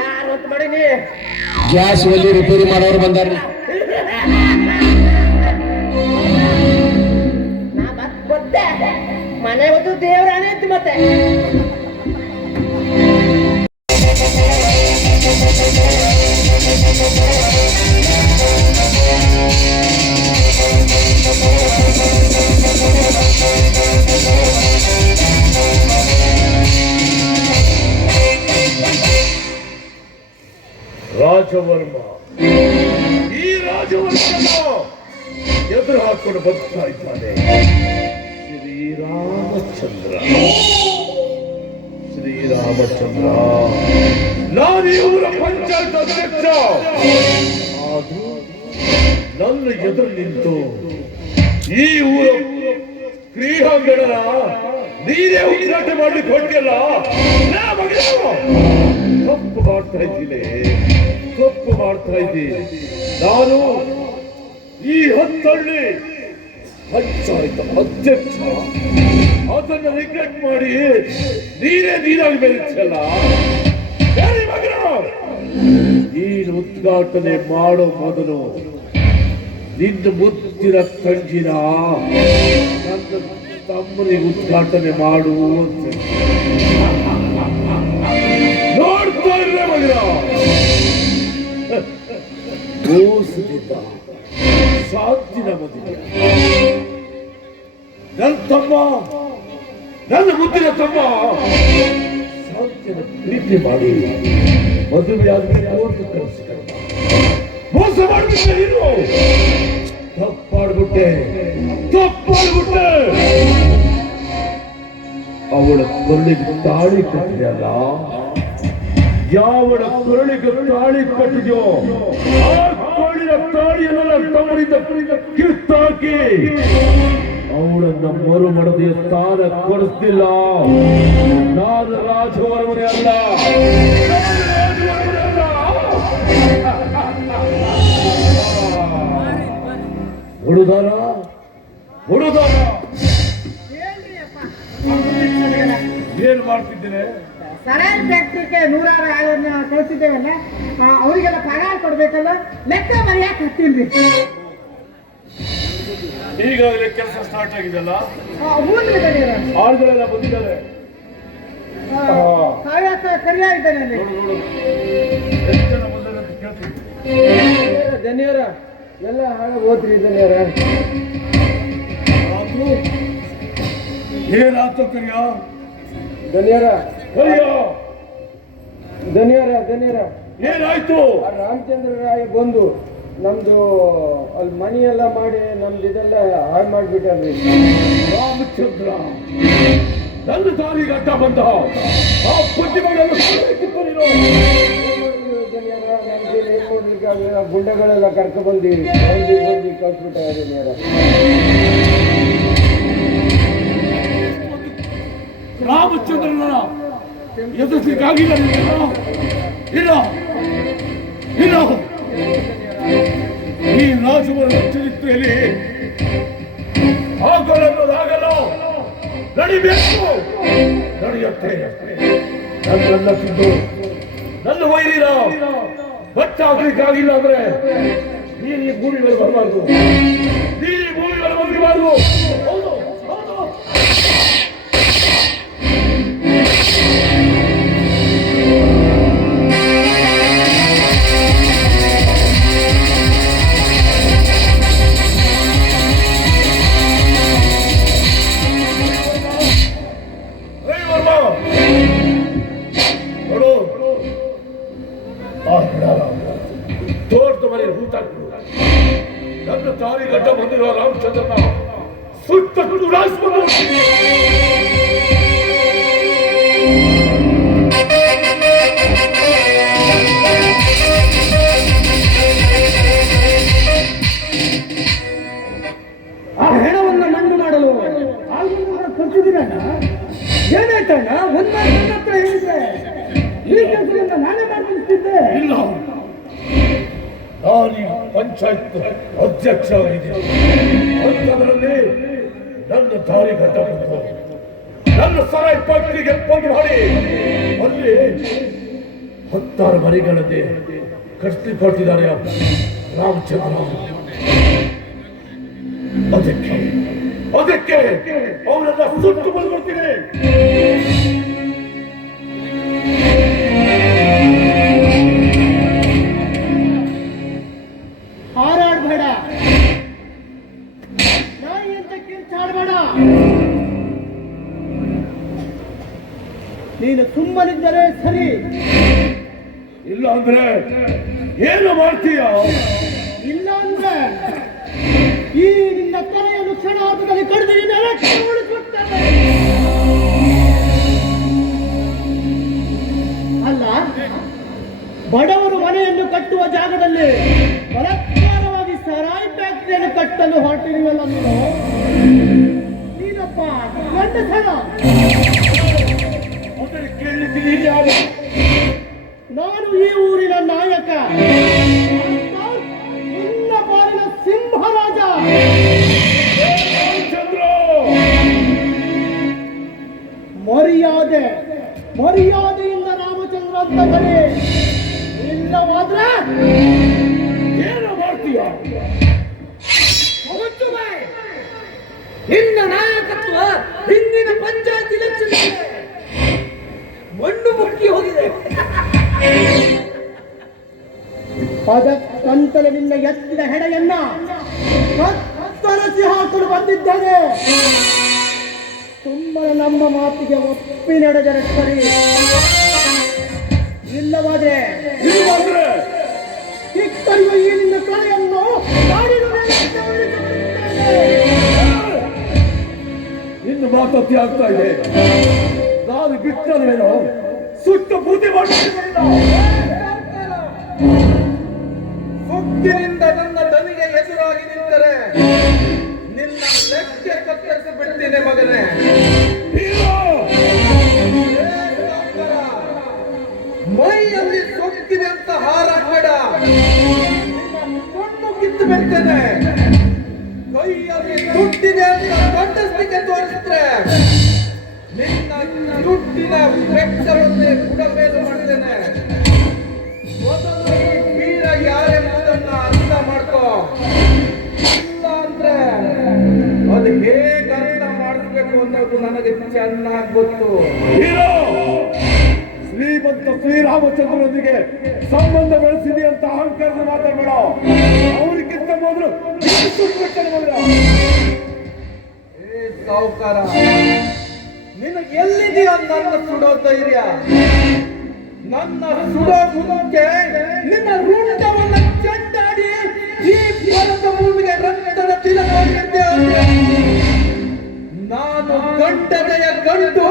ಯಾರು ಅಂತ ಮಾಡೀನಿ ಗ್ಯಾಸ್ ಒಲಿ ರಿಪೇರಿ ಮಾಡೋರು ಬಂದಾರ್ರಿ. ನಾ ಬತ್ತೆ ಮನೆ ಒಂದು ದೇವರಾಣೆ ಅಂತ ಮತ್ತೆ ರಾಜವರ್ಮ ಈ ರಾಜವರ್ಮನ ಎದುರು ಹಾಕೊಂಡು ಬರ್ತಾ ಇದ್ದಾನೆ ಶ್ರೀರಾಮಚಂದ್ರ. ಶ್ರೀರಾಮಚಂದ್ರ ನಾನು ಇವರ ಪಂಚಾಯತ್ ಅಧ್ಯಕ್ಷ. ಆದ್ರೂ ನನ್ನ ಎದುರು ನಿಂತು ಈ ಊರ ಕ್ರೀಡಾಂಗಣನ ನೀನೇ ಉದ್ಘಾಟ ಮಾಡ್ಲಿಕ್ಕೆ ಹೊಟ್ಟಿಯಲ್ಲ. ತಪ್ಪು ಮಾಡ್ತಾ ಇದ್ದೀನಿ, ತಪ್ಪು ಮಾಡ್ತಾ ಇದ್ದೀನಿ. ನಾನು ಈ ಹತ್ತಳ್ಳಿ ಪಂಚಾಯತ್ ಅಧ್ಯಕ್ಷ. ಅದನ್ನು ರಿಗ್ರೆಟ್ ಮಾಡಿ ನೀನಾಗಿ ಬೆಳೆಸಲ್ಲ. ನೀನು ಉದ್ಘಾಟನೆ ಮಾಡೋ ಮೊದಲು ನಿನ್ನ ಮುದ್ದಿನ ತಂಗಿನ ನನ್ನ ತಮ್ಮನಿಗೆ ಉದ್ಘಾಟನೆ ಮಾಡು ಅಂತ ನೋಡ್ತಾ ಇರಲೇ ಮಗನ. ಮೋಸದಿಂದ ಸಾಧ್ಯನ ಮದುವೆ ನನ್ನ ತಮ್ಮ, ನನ್ನ ಮುದ್ದಿನ ತಮ್ಮ ಸಾಧ್ಯನ ಪ್ರೀತಿ ಮಾಡಿ ಮದುವೆ ಆದ್ಮೇಲೆ ಅವ್ರದ್ದು ಕಲಿಸ್ಕೊಂಡ ಮೋಸ ಮಾಡ್ಬಿಟ್ಟೆ. ನೀನು ತಪ್ಪಾಡ್ಬಿಟ್ಟೆ. ಅವಳ ಕೊರಳಿಗೆ ತಾಳಿ ಕಟ್ಟಿದೆಯಲ್ಲ, ಯಾವಳ ಕೊರಳಿಗೆ ತಾಳಿ ಕಟ್ಟಿದೆಯೋ ಆ ಕೊರಳಿನ ತಾಳಿಯನ್ನ ತಮ್ಮನಿಂದ ಕಿತ್ತಾಕಿ ಅವಳನ್ನ ಮರುಮಡದಿಯ ಸ್ಥಾನ ಕೊಡಿಸ್ತಿಲ್ಲ. ನಾನು ರಾಜವರಮನೆ ಅಲ್ಲ. ಹುಡುದಾರ ಹುಡುದಾರ ಏನ್ ಮಾಡ್ತಿದ್ದೇನೆ? ಸರಾಯಿ ಫ್ಯಾಕ್ಟ್ರಿಗೆ 100 ಆಳನ್ನ ಕಳಿಸಿದ್ದೇವಲ್ಲ, ಅವರಿಗೆಲ್ಲ ಪಗಾರ ಕೊಡ್ಬೇಕಲ್ಲ, ಲೆಕ್ಕ ಮರೆಯಾಕೆ ಹತ್ತಿಲ್ರಿ. ಈಗಾಗಲೇ ಕೆಲಸ ಸ್ಟಾರ್ಟ್ ಆಗಿದೆಯಲ್ಲ, ಆಳುಗಳೆಲ್ಲ ಬಂದಿದ್ದಾರೆ. ಸರಿಯಾಗಿದ್ದಾನೆ ಅಲ್ಲಿ. ಎಷ್ಟು ಜನ ಬಂದರೆ ಅಂತ ಕೇಳ್ತೀನಿ. ಧನ್ಯರ ಎಲ್ಲ ಹಾಳು ಹೋದ್ರಿ ಧನ್ಯರ. ಏನಾಯ್ತು ಕರಿಯ? ಧನ್ಯರ ಧನ್ಯರ ಧನ್ಯರ ಏನಾಯ್ತು? ರಾಮಚಂದ್ರ ರಾಯ ಬಂದು ನಮ್ದು ಅಲ್ಲಿ ಮನಿ ಎಲ್ಲ ಮಾಡಿ ನಮ್ದು ಇದೆಲ್ಲ ಹಾಳು ಮಾಡ್ಬಿಟ್ಟಾರ್ರಿ. ರಾಮಚಂದ್ರ ನನ್ನ ದಾರಿ ಗಡ್ಡ ಬಂದ ಆ ಬುದ್ಧಿಗಳನ್ನು ಗುಂಡಗಳೆಲ್ಲ ಕರ್ಕೊ ಬಂದಿರಿ ಬಂದು ಕಳ್ಸ್ಬಿಟ್ಟಾರೆ ಧನ್ಯರ. ರಾಮಚಂದ್ರನ ಎದುರಿಸಲಿಕ್ಕಾಗಿಲ್ಲ ಇಲ್ಲ ಇಲ್ಲ. ಈ ರಾಜವರ ಚರಿತ್ರೆಯಲ್ಲಿ ಆಗಲ್ಲ, ನಡಿಬೇಕು, ನಡೆಯುತ್ತೆ. ನನ್ನೆಲ್ಲ ತಿಂದು ನನ್ನ ವೈರಿನ ಬಟ್ಟ ಆಗ್ಲಿಕ್ಕಾಗಿಲ್ಲ ಅಂದ್ರೆ ನೀನು ಈ ಭೂಮಿಗಳು ಬರಬಾರ್ದು, ನೀನು ಈ ಭೂಮಿಗಳು ಬಂದಿರಬಾರ್ದು. ಹೌದು ಹೌದು. ತೋಟದ ಮನೆ ಹೂತಾಕ್ಬಿಡು. ನನ್ನ ತಾರಿ ಗಡ್ಡ ಬಂದಿರುವ ರಾಮಚಂದ್ರನ ಸುತ್ತ ಉಡಾಯಿಸ್ಬೋದು. ಆ ಹೆಣವನ್ನು ಮಂಡು ಮಾಡಲು ಕಲ್ಸಿದ್ದೀರಣ್ಣ. ಏನಾಯ್ತಣ್ಣ? ಒಂದ್ ಹತ್ರ ಹೇಳಿದ್ರೆ ಈ ಕೆಲಸದಿಂದ ನಾನೇ ಮಾಡ್ತಿದ್ದೆ. ಇಲ್ಲ, ನಾನು ಈ ಪಂಚಾಯತ್ ಅಧ್ಯಕ್ಷ ಆಗಿದ್ದೆ. ಅಂಥದ್ರಲ್ಲಿ ನನ್ನ ದಾರಿ ಗಡ್ಡ ಬಂತು. ನನ್ನ ಸರಾಯಿ ಫ್ಯಾಕ್ಟರಿಗೆ ಬಂದು ಮಾಡಿ ಅಲ್ಲಿ 16 ಮರಿಗಳಲ್ಲಿ ಕಟ್ಟಿ ಕೊಟ್ಟಿದ್ದಾರೆ ರಾಮಚಂದ್ರ. ಅದಕ್ಕೆ ಅವರೆಲ್ಲ ಸುಟ್ಟು ಬಂದ್ಬಿಡ್ತೀನಿ. ಹಾರಾಡ್ಬೇಡ, ನಾಯಿ ಅಂತ ಕಿರ್ಚಾಡ್ಬೇಡ. ನೀನು ಸುಮ್ಮನಿದ್ದರೆ ಸರಿ, ಇಲ್ಲ ಅಂದ್ರೆ ಏನು ಮಾಡ್ತೀಯ? ಇಲ್ಲ ಅಂದ್ರೆ ಈ ನಿನ್ನ ತಲೆಯನ್ನು ಕ್ಷಣಾರ್ಧದಲ್ಲಿ ಕಡಿದು ಉಳಿಸುತ್ತೇನೆ. ಅಲ್ಲ, ಬಡವರು ಮನೆಯನ್ನು ಕಟ್ಟುವ ಜಾಗದಲ್ಲಿ ಬಲಾತ್ಕಾರವಾಗಿ ಸರಾಯಿ ಫ್ಯಾಕ್ಟರಿಯನ್ನು ಕಟ್ಟಲು ಹೊರಟಿರುವಲ್ಲ ನೀನಪ್ಪ ಗಂಡಸರ. ನಾನು ಈ ಊರಿನ ನಾಯಕ, ನಿನ್ನ ಬಾರಿನ ಸಿಂಹರಾಜ. ಮರ್ಯಾದೆಯಿಂದ ರಾಮಚಂದ್ರ ಅಂತ ಬರೀ, ಇಲ್ಲವಾದ್ರೆ ಏನು ಮಾಡ್ತೀಯ? ನಿನ್ನ ನಾಯಕತ್ವ ಹಿಂದಿನ ಪಂಚಾಯತ್ ಇಲೆಕ್ಷನ್ ಮಣ್ಣು ಮುಕ್ಕಿ ಹೋಗಿದೆ. ಅದಕ್ಕಂತಲೇ ನಿನ್ನ ಎತ್ತಿದ ಹೆಡೆಯನ್ನ ಕತ್ತರಿಸಿ ಹಾಕಲು ಬಂದಿದ್ದೇನೆ. ಸುಮ್ಮನೆ ನಮ್ಮ ಮಾತಿಗೆ ಒಪ್ಪಿ ನಡೆದರೆ ಸರಿ, ಇಲ್ಲವಾದ್ರೆ ಕಿತ್ತರಿಯುವ ಈ ನಿನ್ನ ಕಲೆಯನ್ನು ನಾಡಿನ ಮೇಲೆ ಉಳಿಸಿಬಿಡುತ್ತೇನೆ. ಇನ್ನು ಮಾತತ್ತಿ ಆಗ್ತಾ ಇದೆ. ನಾನು ಬಿಟ್ಟರೇನು ಸುಟ್ಟು ಬೂದಿ ಮಾಡ್ತಿಲ್ಲ. ಸುತ್ತಿನಿಂದ ನನಗೆ ಎದುರಾಗಿ ನಿಂತರೆ ನಿನ್ನ ಲೆಕ್ಕ ಕತ್ತರಿಸಿ ಬಿಡ್ತೀನಿ ಮಗನೇ. ಮೈಯಲ್ಲಿ ಸೊಕ್ಕಿದೆ ಅಂತ ಹಾರಾಡ, ಕಣ್ಣು ಕಿತ್ತು ಬಿಡ್ತೇನೆ. ಕೈಯಲ್ಲಿ ದುಡ್ಡಿದೆ ಅಂತ ದೊಡ್ಡಸ್ತಿಗೆ ತೋರಿಸಿದ್ರೆ ನಿನ್ನ ದುಡ್ಡಿನ ಬೆಟ್ಟವನ್ನೇ ಬುಡಮೇಲು ಮಾಡ್ತೇನೆ. ಮೊದಲು ಈ ವೀರ ಯಾರೆಂಬುದನ್ನ ಅರ್ಥ ಮಾಡ್ಕೋ. ಇಲ್ಲ ಅಂದ್ರೆ ಅದು ಹೇಗೆ ಅರ್ಥ ಮಾಡಿಸ್ಬೇಕು ಅನ್ನೋದು ನನಗೆ ಚೆನ್ನಾಗಿ ಗೊತ್ತು. ಹೀರೋ ಶ್ರೀಮಂತ ಶ್ರೀರಾಮಚಂದ್ರನೊಂದಿಗೆ ಸಂಬಂಧ ಬೆಳೆಸಿದೆ ಅಂತ ಅಹಂಕಾರದ ಮಾತಾಡಬೇಡ. ಅವ್ರಿಗಿಂತ ಮೊದಲು ಏ ಸಾಹುಕಾರ, ನಿನಗೆ ಎಲ್ಲಿದೆಯಾ ನನ್ನ ಸುಡೋ ಧೈರ್ಯ? ನನ್ನ ಸುಡೋ ಮುಂದೆ ನಿನ್ನ ರುಂಡವನ್ನ ಚೆಂಡಾಡಿ ಈ ಭಾರತ ಭೂಮಿಗೆ ರಕ್ತದ ತಿಲಕವಾಗಿದ್ದೆ. ನಾನು ಗಂಡನೆಯ ಗಂಡು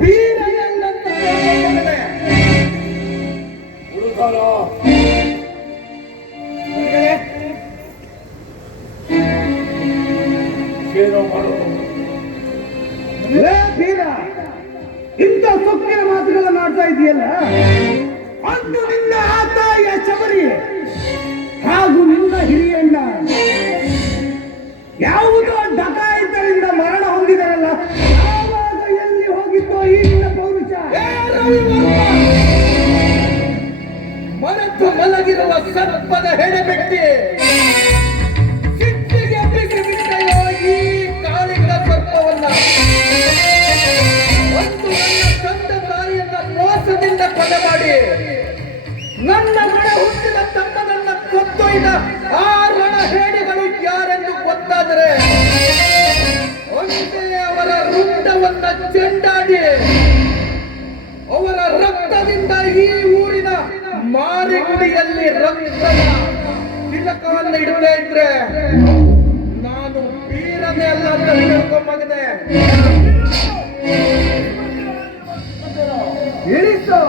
ಬೀರನಂತ ಏನೋ ಮಾಡೋದು. ಬೀರ, ಇಂಥ ಸೊಕ್ಕಿನ ಮಾತುಗಳನ್ನ ಆಡ್ತಾ ಇದೆಯಲ್ಲ, ಅಂದು ನಿನ್ನ ಆತಾಯ ಶಬರಿ ಹಾಗೂ ನಿನ್ನ ಹಿರಿಯಣ್ಣ ಯಾವುದೋ ಡಕಾಯಿತರಿಂದ ಮರಣ ಹೊಂದಿದರಲ್ಲ, ಯಾವಾಗ ಎಲ್ಲಿ ಹೋಗಿದ್ದೋ ಈ ನಿನ್ನ ಪೌರುಷ? ಮರೆತು ಮಲಗಿರುವ ಸರ್ಪದ ಹೆಡೆಬೆಟ್ಟಿ ಸಿಟ್ಟಿಗೆ ಬಿಸಿ ಬಿಟ್ಟೆಯೋ ಈ ಕಾಳಿಂಗ ಸರ್ಪವನ್ನ. ಒಂದು ನನ್ನ ತಂದ ತಾಯಿಯನ್ನ ಮೋಸದಿಂದ ಕೊಲೆ ಮಾಡಿ ನನ್ನ ಮಡ ಹುಟ್ಟಿದ ತಮ್ಮನನ್ನ ಕೊಂದೊಯ್ದ ಆ ರಣ ಹೇಡಿಗಳು ಯಾರೆಂದು ಗೊತ್ತಾದರೆ ಒಂದೇ ಅವರ ರುಂಡವನ್ನ ಚೆಂಡಾಡಿ ಅವರ ರಕ್ತದಿಂದ ಈ ಊರಿನ ಮಾರಿಗುಡಿಯಲ್ಲಿ ರಕ್ತದ ತಿಲಕವನ್ನು ಇಡದೇ ಇದ್ರೆ ನಾನು ವೀರನೇ ಅಲ್ಲ ಅಂತ ತಿಳ್ಕೊಂಬಗಿದೆ. ಇಳಿಸು,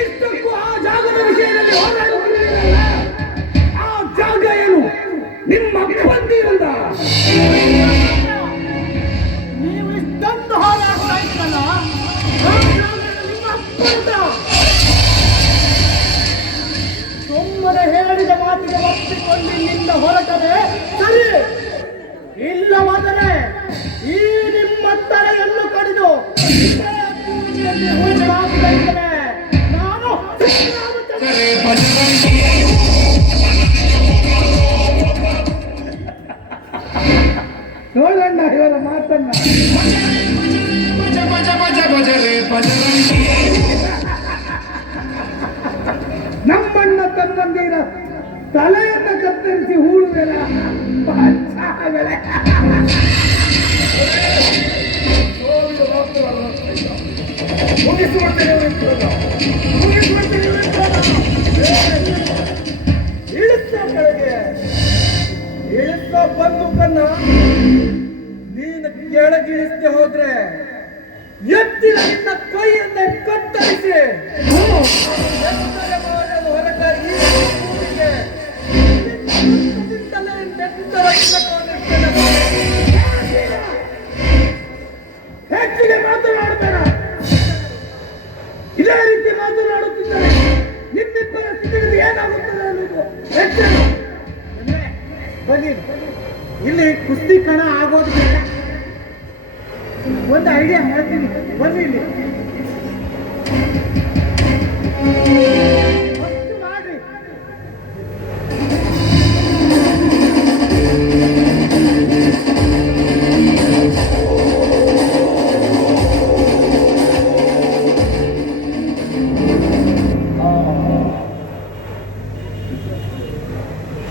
ಇಷ್ಟಕ್ಕೂ ಆ ಜಾಗದ ವಿಷಯದಲ್ಲಿ ಹೋರಾಡುತ್ತಿರಲಿಲ್ಲ. ಆ ಜಾಗ ಏನು? ನಿಮ್ಮ ಅಪ್ಪಂದಿರಿಂದ ನೀವು ಇಷ್ಟೊಂದು ಹೋರಾಡ್ತಾ ಇದ್ದಲ್ಲ, ನಿಮ್ಮ ಅಪ್ಪಂದ ಸುಮ್ಮನೆ ಹೇಳಿದ ಮಾತಿಗೆ ಒಪ್ಪಿಕೊಂಡು ಇಲ್ಲಿಂದ ಹೊರಟರೆ ಸರಿ, ಇಲ್ಲವಾದರೆ ಈ ನಿಮ್ಮ ತಲೆಯನ್ನು ಕಡಿದು ನಾನು ನೋಡಣ್ಣ ಇವರ ಮಾತನ್ನ. ನಮ್ಮಣ್ಣ ತಮ್ಮಂದಿರ ತಲೆಯನ್ನ ಕತ್ತರಿಸಿ ಹೂಳುವೆಲ್ಲ ಇಳಿಸ ಕೆಳಗೆ, ಇಳಿಸ ಬಂದೂಕನ್ನ ನೀನು ಕೆಳಗಿಳಿಸದೆ ಹೋದ್ರೆ ಎತ್ತಿನ ನಿನ್ನ ಕೈಯನ್ನೇ ಕತ್ತರಿಸಿ ಹೊರಟ ಈ ಊರಿಗೆ ಹೆಚ್ಚಿಗೆ ಮಾತನಾಡಬೇಡ. ಇದೇ ರೀತಿ ಮಾತನಾಡುತ್ತಿದ್ದರೆ ನಿಮ್ಮಿಬ್ಬರ ಸ್ಥಿತಿಗತಿ ಏನಾಗುತ್ತದೆ ಅನ್ನೋದು ಎಚ್ಚರ. ಬನ್ನಿ, ಇಲ್ಲಿ ಕುಸ್ತಿ ಕಣ ಆಗೋದು ಬೇಡ. ಒಂದು ಐಡಿಯಾ ಹೇಳ್ತೀನಿ, ಬನ್ನಿ ಇಲ್ಲಿ ಮಾಡ್ರಿ.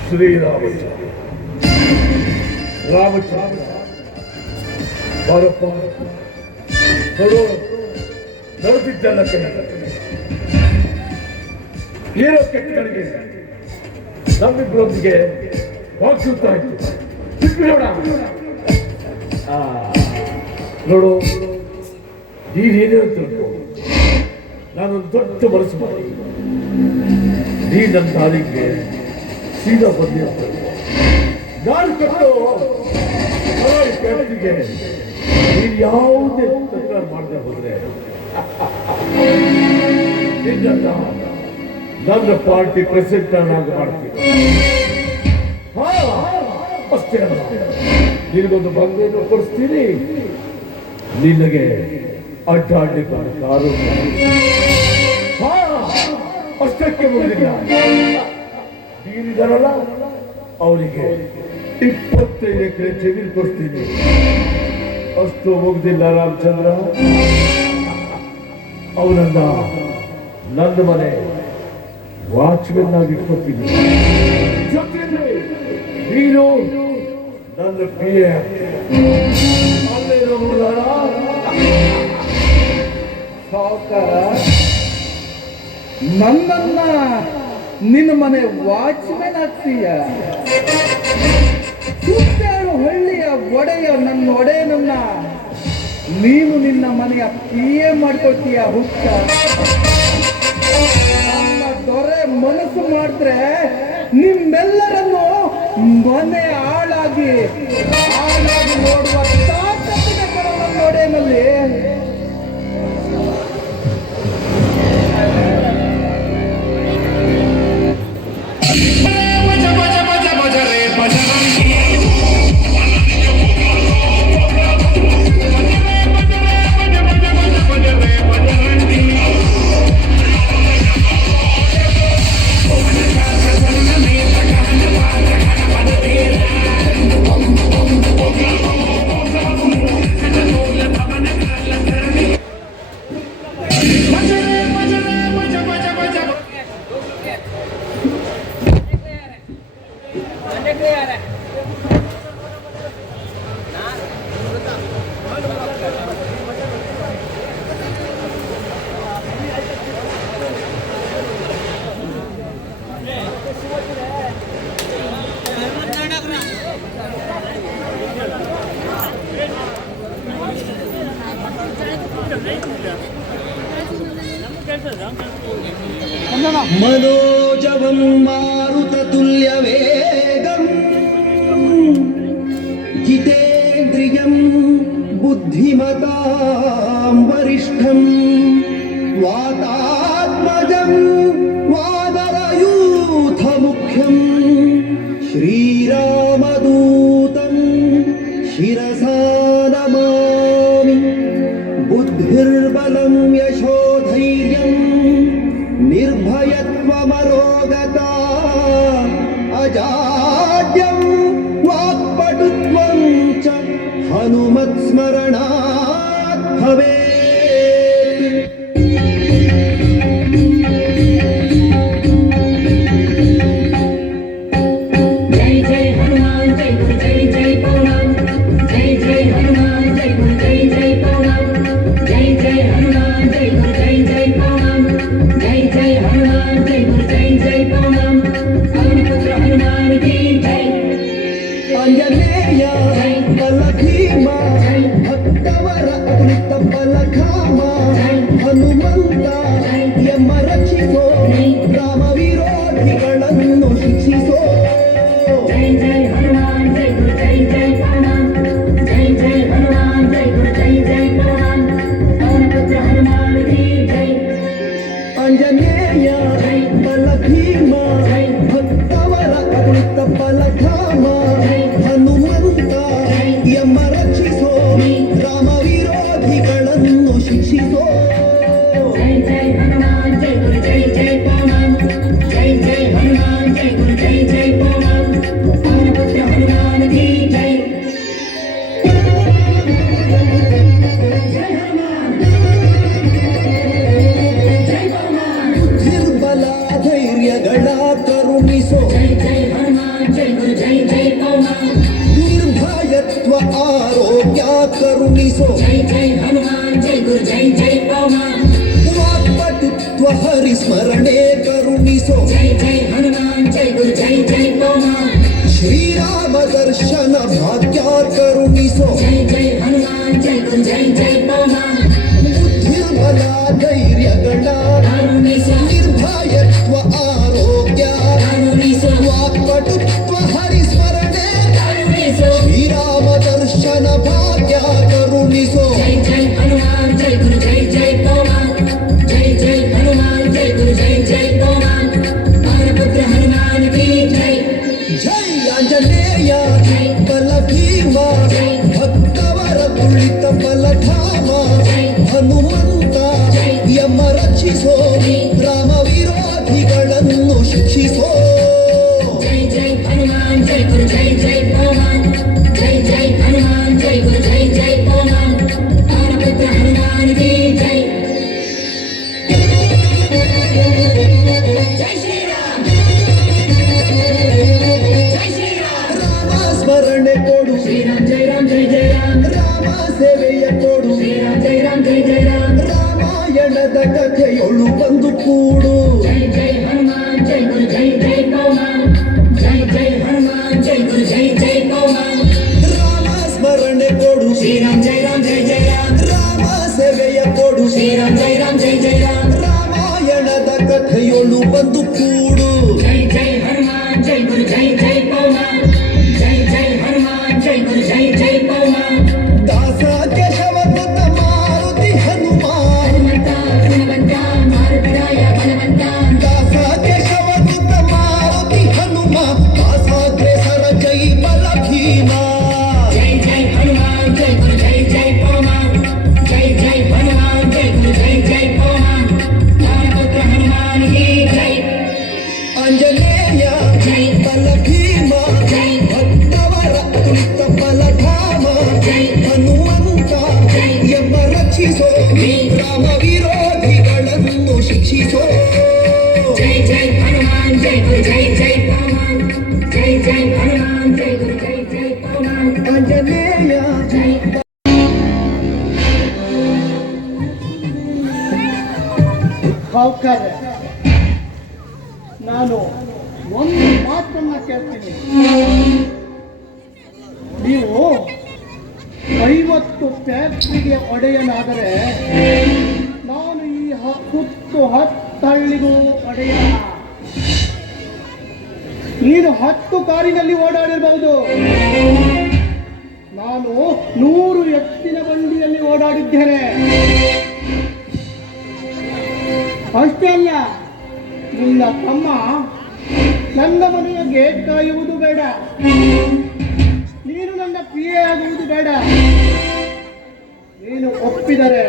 ಶ್ರೀರಾಮಚಂದ್ರ ರಾಮಚಂದ್ರ ಬಾರಪ್ಪ, ನೋಡು ನಡೆದಿದ್ದೆಲ್ಲ ಏನೋ ಕೆಟ್ಟಗಳಿಗೆ ನಮ್ಮಿಬ್ಬರೊಂದಿಗೆ ವಾಗ್ಯುದ್ಧ ಆಯ್ತು. ಬಿಟ್ಬಿಡೋಣ. ನೋಡು, ನೀನೇನು ತಿಳ್ಕೊ, ನಾನೊಂದು ದೊಡ್ಡ ಮನಸ್ಸು ಮಾಡಿ ನೀ ನನ್ನ ದಾರಿಗೆ ಸೀದಾ ಬಂದಿ ಅಂತ ನಾನು ಕಟ್ಟು ವ್ಯಕ್ತಿಗೆ ನೀನು ಯಾವುದೇ ತಕರಾರು ಮಾಡದೆ ಹೋದ್ರೆ ನಿನ್ನನ್ನ ನನ್ನ ಪಾರ್ಟಿ ಪ್ರೆಸಿಡೆಂಟ್ ಆಗಿ ಮಾಡ್ತೀನಿ. ಅಷ್ಟೇ ಅಲ್ಲ, ನಿನಗೊಂದು ಬಂಗಲೆಯನ್ನು ಕೊಡಿಸ್ತೀನಿ, ನಿನಗೆ ಅಡ್ಡಾಡ್ಲಿಕ್ಕೆ ಒಂದು ಕಾರು. ಅಷ್ಟಕ್ಕೆ ಮುಗಿದಿಲ್ಲ, ನೀರಿದಾರಲ್ಲ ಅವರಿಗೆ 25 ಎಕರೆ ಜಮೀನು ಕೊಡ್ತೀನಿ. ಅಷ್ಟು ಮುಗ್ದಿಲ್ಲ ರಾಮಚಂದ್ರ, ಅವನನ್ನ ನನ್ನ ಮನೆ ವಾಚ್ಮೆನ್ ಆಗಿ ಇಟ್ಕೊತೀನಿ. ಜೊತೆಯಲ್ಲಿ ನೀನು ನನ್ನ PA ಅಲ್ಲೇ ನೋಡಿದಾರ ಸಾವುಕಾರ ನನ್ನನ್ನ ನಿನ್ನ ಮನೆ ವಾಚ್ಮೆನ್ ಆಗ್ತೀಯ. ಸುತ್ತೇಳು ಹಳ್ಳಿಯ ಒಡೆಯ ನನ್ನ ಒಡೆಯನನ್ನ ನೀನು ನಿನ್ನ ಮನೆಯ PA ಮಾಡ್ಕೊಳ್ತೀಯ. ಹುಚ್ಚ ನನ್ನ ದೊರೆ ಮನಸ್ಸು ಮಾಡಿದ್ರೆ ನಿಮ್ಮೆಲ್ಲರನ್ನು ಮನೆ ಹಾಳಾಗಿ ನೋಡುವ ತಾಕತ್ತಿನ ನನ್ನ ಒಡೆಯನಲ್ಲಿ. मनोजवं मारुततुल्यवेगं जितेन्द्रियं बुद्धिमतां वरिष्ठं वातात्मजं वानरयूथमुख्यं श्रीरामदूतं शिरसा नमामि. बुद्धिर्बलं यशोधैर्यं निर्भयत्वमरोगता अजाड्यं वाक्पटुत्वं च हनुमत्स्मरणात् भवेत्. जय जय हनुमान जय गुरु जय जय पौराण जय जय हनुमान जय गुरु जय जय पौराण जय जय हनुमान जय गुरु जय जय पौराण जय जय हनुमान जय गुरु जय जय पौराण पवनपुत्र हनुमान की जय. आंजनेय बल भीमा भक्तवर अतृत बल धामा ಹನುಮಂತ ಎಮ್ಮ ರಕ್ಷಿಸೋ ರಾಮ ವಿರೋಧಿಗಳನ್ನು ಶಿಕ್ಷಿಸೋ. जय जय हनुमान जय गुरु जय जय पौराण जय जय हनुमान जय गुरु जय जय पौराण पवनपुत्र हनुमान की जय. ಆಂಜನೇಯ ಬಲ ಭೀಮ ಭಕ್ತವರ ಅತೃತ ಬಲ ಧಾಮ ಹನುಮಂತ ಎಮ್ಮ ರಕ್ಷಿಸೋ ರಾಮ ವಿರೋಧಿಗಳನ್ನು ಶಿಕ್ಷಿಸೋ. जय जय हनुमान जय गुरु जय जय पौराण जय जय हनुमान जय गुरु जय जय पौराण पवनपुत्र हनुमान की जय. जय हनुमान जय पौराण ನಿರ್ಬಲ ಧೈರ್ಯಗಳ ಕರುಣಿಸೋ. जय जय हनुमान जय गुरु जय जय पौराण ನಿರ್ಭಯತ್ವ ಆರೋಗ್ಯ ಕರುಣಿಸೋ. जय जय हनुमान जय गुरु जय जय पौराण ವಾಕ್ಪಟುತ್ವ ಹರಿಸ್ಮರಣೆ ಕರುಣಿಸೋ. जय जय हनुमान जय गुरु जय जय पौराण ಶ್ರೀರಾಮ ದರ್ಶನ ಭಾಗ್ಯ ಕರುಣಿಸೋ. जय जय हनुमान जय गुरु जय जय पौराण ಬುದ್ಧಿರ್ಬಲ ಧೈರ್ಯಗಳ ಪಟುತ್ವ ಹರಿಸ್ಮರಣೆ ಕರುಣಿಸೋ ಶ್ರೀರಾಮ ದರ್ಶನ ಭಾಗ್ಯ ಕರುಣಿಸೋ ಜೈ ಜೈ ಹನುಮಾನ್ ಜೈ ಗುರು ಜೈ ಜೈ ಪವಮಾನ್ ಜೈ ಜೈ ಹನುಮಾನ್ ಜೈ ಗುರು ಜೈ ಜೈ ಪವಮಾನ್ ಪವನಪುತ್ರ ಹನುಮಾನ್ ಕಿ ಜೈ ಜೈ ಆಂಜನೇಯ ಬಲ ಭೀಮ ಭಕ್ತವರ ತುಳಿತ ಬಲಧಾಮ ಹನುಮಂತ ಯಮ ರಕ್ಷಿಸೋ ರಾಮ ವಿರೋಧಿಗಳನ್ನು ಶಿಕ್ಷಿಸೋ ಜೈ ಜೈ ಹನುಮಾನ್ ಜೈ ಗುರು ಜೈ ಜೈ ಪವಮಾನ್ ಜೈ ಜೈ ಹನುಮಾನ್ ಜೈ ಗುರು ಜೈ ಜೈ ಪವಮಾನ್ ಪವನಪುತ್ರ ಹನುಮಾನ್ ಕಿ ಜೈ ಜೈ ಶ್ರೀರಾಮ್ ಜೈ ಶ್ರೀರಾಮ್ ರಾಮ ಸ್ಮರಣೆ ಕೊಡು ಶ್ರೀರಾಮ್ ಜೈ ರಾಮ್ ಜೈ ಜೈ ರಾಮ್ ರಾಮ ಸೇವೆಯ ಕೊಡು ಶ್ರೀರಾಮ್ ಜೈ ರಾಮ್ ಜೈ ಜೈ ರಾಮ್ ರಾಮಾಯಣದ ಕಥೆಯೊಳು ಬಂದು ಕೂಡು ಜೈ ಜೈ ಹನುಮಾನ್ ಜೈ ಗುರು ಜೈ ಜೈ ಪವಮಾನ್ ಜೈ ಜೈ ಹನುಮಾನ್ ಜೈ ಗುರು ಜೈ ಜೈ ಪವಮಾನ್ ರಾಮ ಸ್ಮರಣೆ ಕೊಡು ಶ್ರೀರಾಮ್ ಜೈ ರಾಮ್ ಜೈ ಜೈ ರಾಮ್ ರಾಮ ಸೇವೆಯ ಕೊಡು ಶ್ರೀರಾಮ್ ಜೈ ರಾಮ್ ಜೈ ಜೈ ರಾಮ್ ರಾಮಾಯಣದ ಕಥೆಯೊಳು ಬಂದು ಕೂಡು ಜೈ ಜೈ ಹನುಮಾನ್ ಜೈ ಗುರು ಜೈ ಜೈ ಪವಮಾನ್ ಜೈ ಜೈ ಹನುಮಾನ್ ಜೈ ಗುರು ಜೈ ಜೈ ಪವಮಾನ್ ದಾಸ ಕೇಶವಕೃತ ಮಾರುತಿ ಹನುಮ ಹನುಮಂತ ಗುಣವಂತ ಮಾರುತಿರಾಯ ಬಲವಂತ ದಾಸ ಕೇಶವಕೃತ ಮಾರುತಿ ಹನುಮ ದಾಸಾಗ್ರೇಸರ ಜೈ ಬಲ ಭೀಮ ಜೈ ಜೈ ಹನುಮಾನ್ ಜೈ ಗುರು ಜೈ ಜೈ ಪವಮಾನ್ ಜೈ ಜೈ ಹನುಮಾನ್ ಜೈ ಗುರು ಜೈ ಜೈ ಪವಮಾನ್ ಪವನಪುತ್ರ ಹನುಮಾನ್ ಕಿ ಜೈ ಆಂಜನೇಯ ಜೈ ಬಲ ಭೀಮ ಜೈ ಭಕ್ತವರ ತುಳಿತ ಬಲಧಾಮ ಹನುಮಂತ ಯಮ ರಕ್ಷಿಸೋ ರಾಮ ವಿರೋಧಿಗಳನ್ನು ಶಿಕ್ಷಿಸೋ ಜೈ ಜೈ ಹನುಮಾನ್ ಜೈ ಗುರು ಜೈ ಜೈ ಪವಮಾನ್ ಜೈ ಜೈ ಹನುಮಾನ್ ಜೈ ಗುರು ಜೈ ಜೈ ಪವಮಾನ್ ಆಂಜನೇಯ ಜೈ ಸಾವುಕಾರ ನಾನು ಒಂದು ಮಾತನ್ನ ಕೇಳ್ತೀನಿ. ನೀವು 50 ಫ್ಯಾಕ್ಟ್ರಿಗೆ ಒಡೆಯನಾದರೆ ನಾನು ಈ ಸುತ್ತು 10 ಹಳ್ಳಿಗೂ ಒಡೆಯ. ನೀನು 10 ಕಾರಿನಲ್ಲಿ ಓಡಾಡಿರಬಹುದು, ನಾನು 100 ಎತ್ತಿನ ಬಂಡಿಯಲ್ಲಿ ಓಡಾಡಿದ್ದೇನೆ. ಅಷ್ಟೇ ಅಲ್ಲ, ನಿನ್ನ ತಮ್ಮ ನನ್ನ ಮನೆಯ ಗೇಟ್ ಕಾಯುವುದು ಬೇಡ, ನೀನು ನನ್ನ PA ಆಗುವುದು ಬೇಡ. ನೀನು ಒಪ್ಪಿದರೆ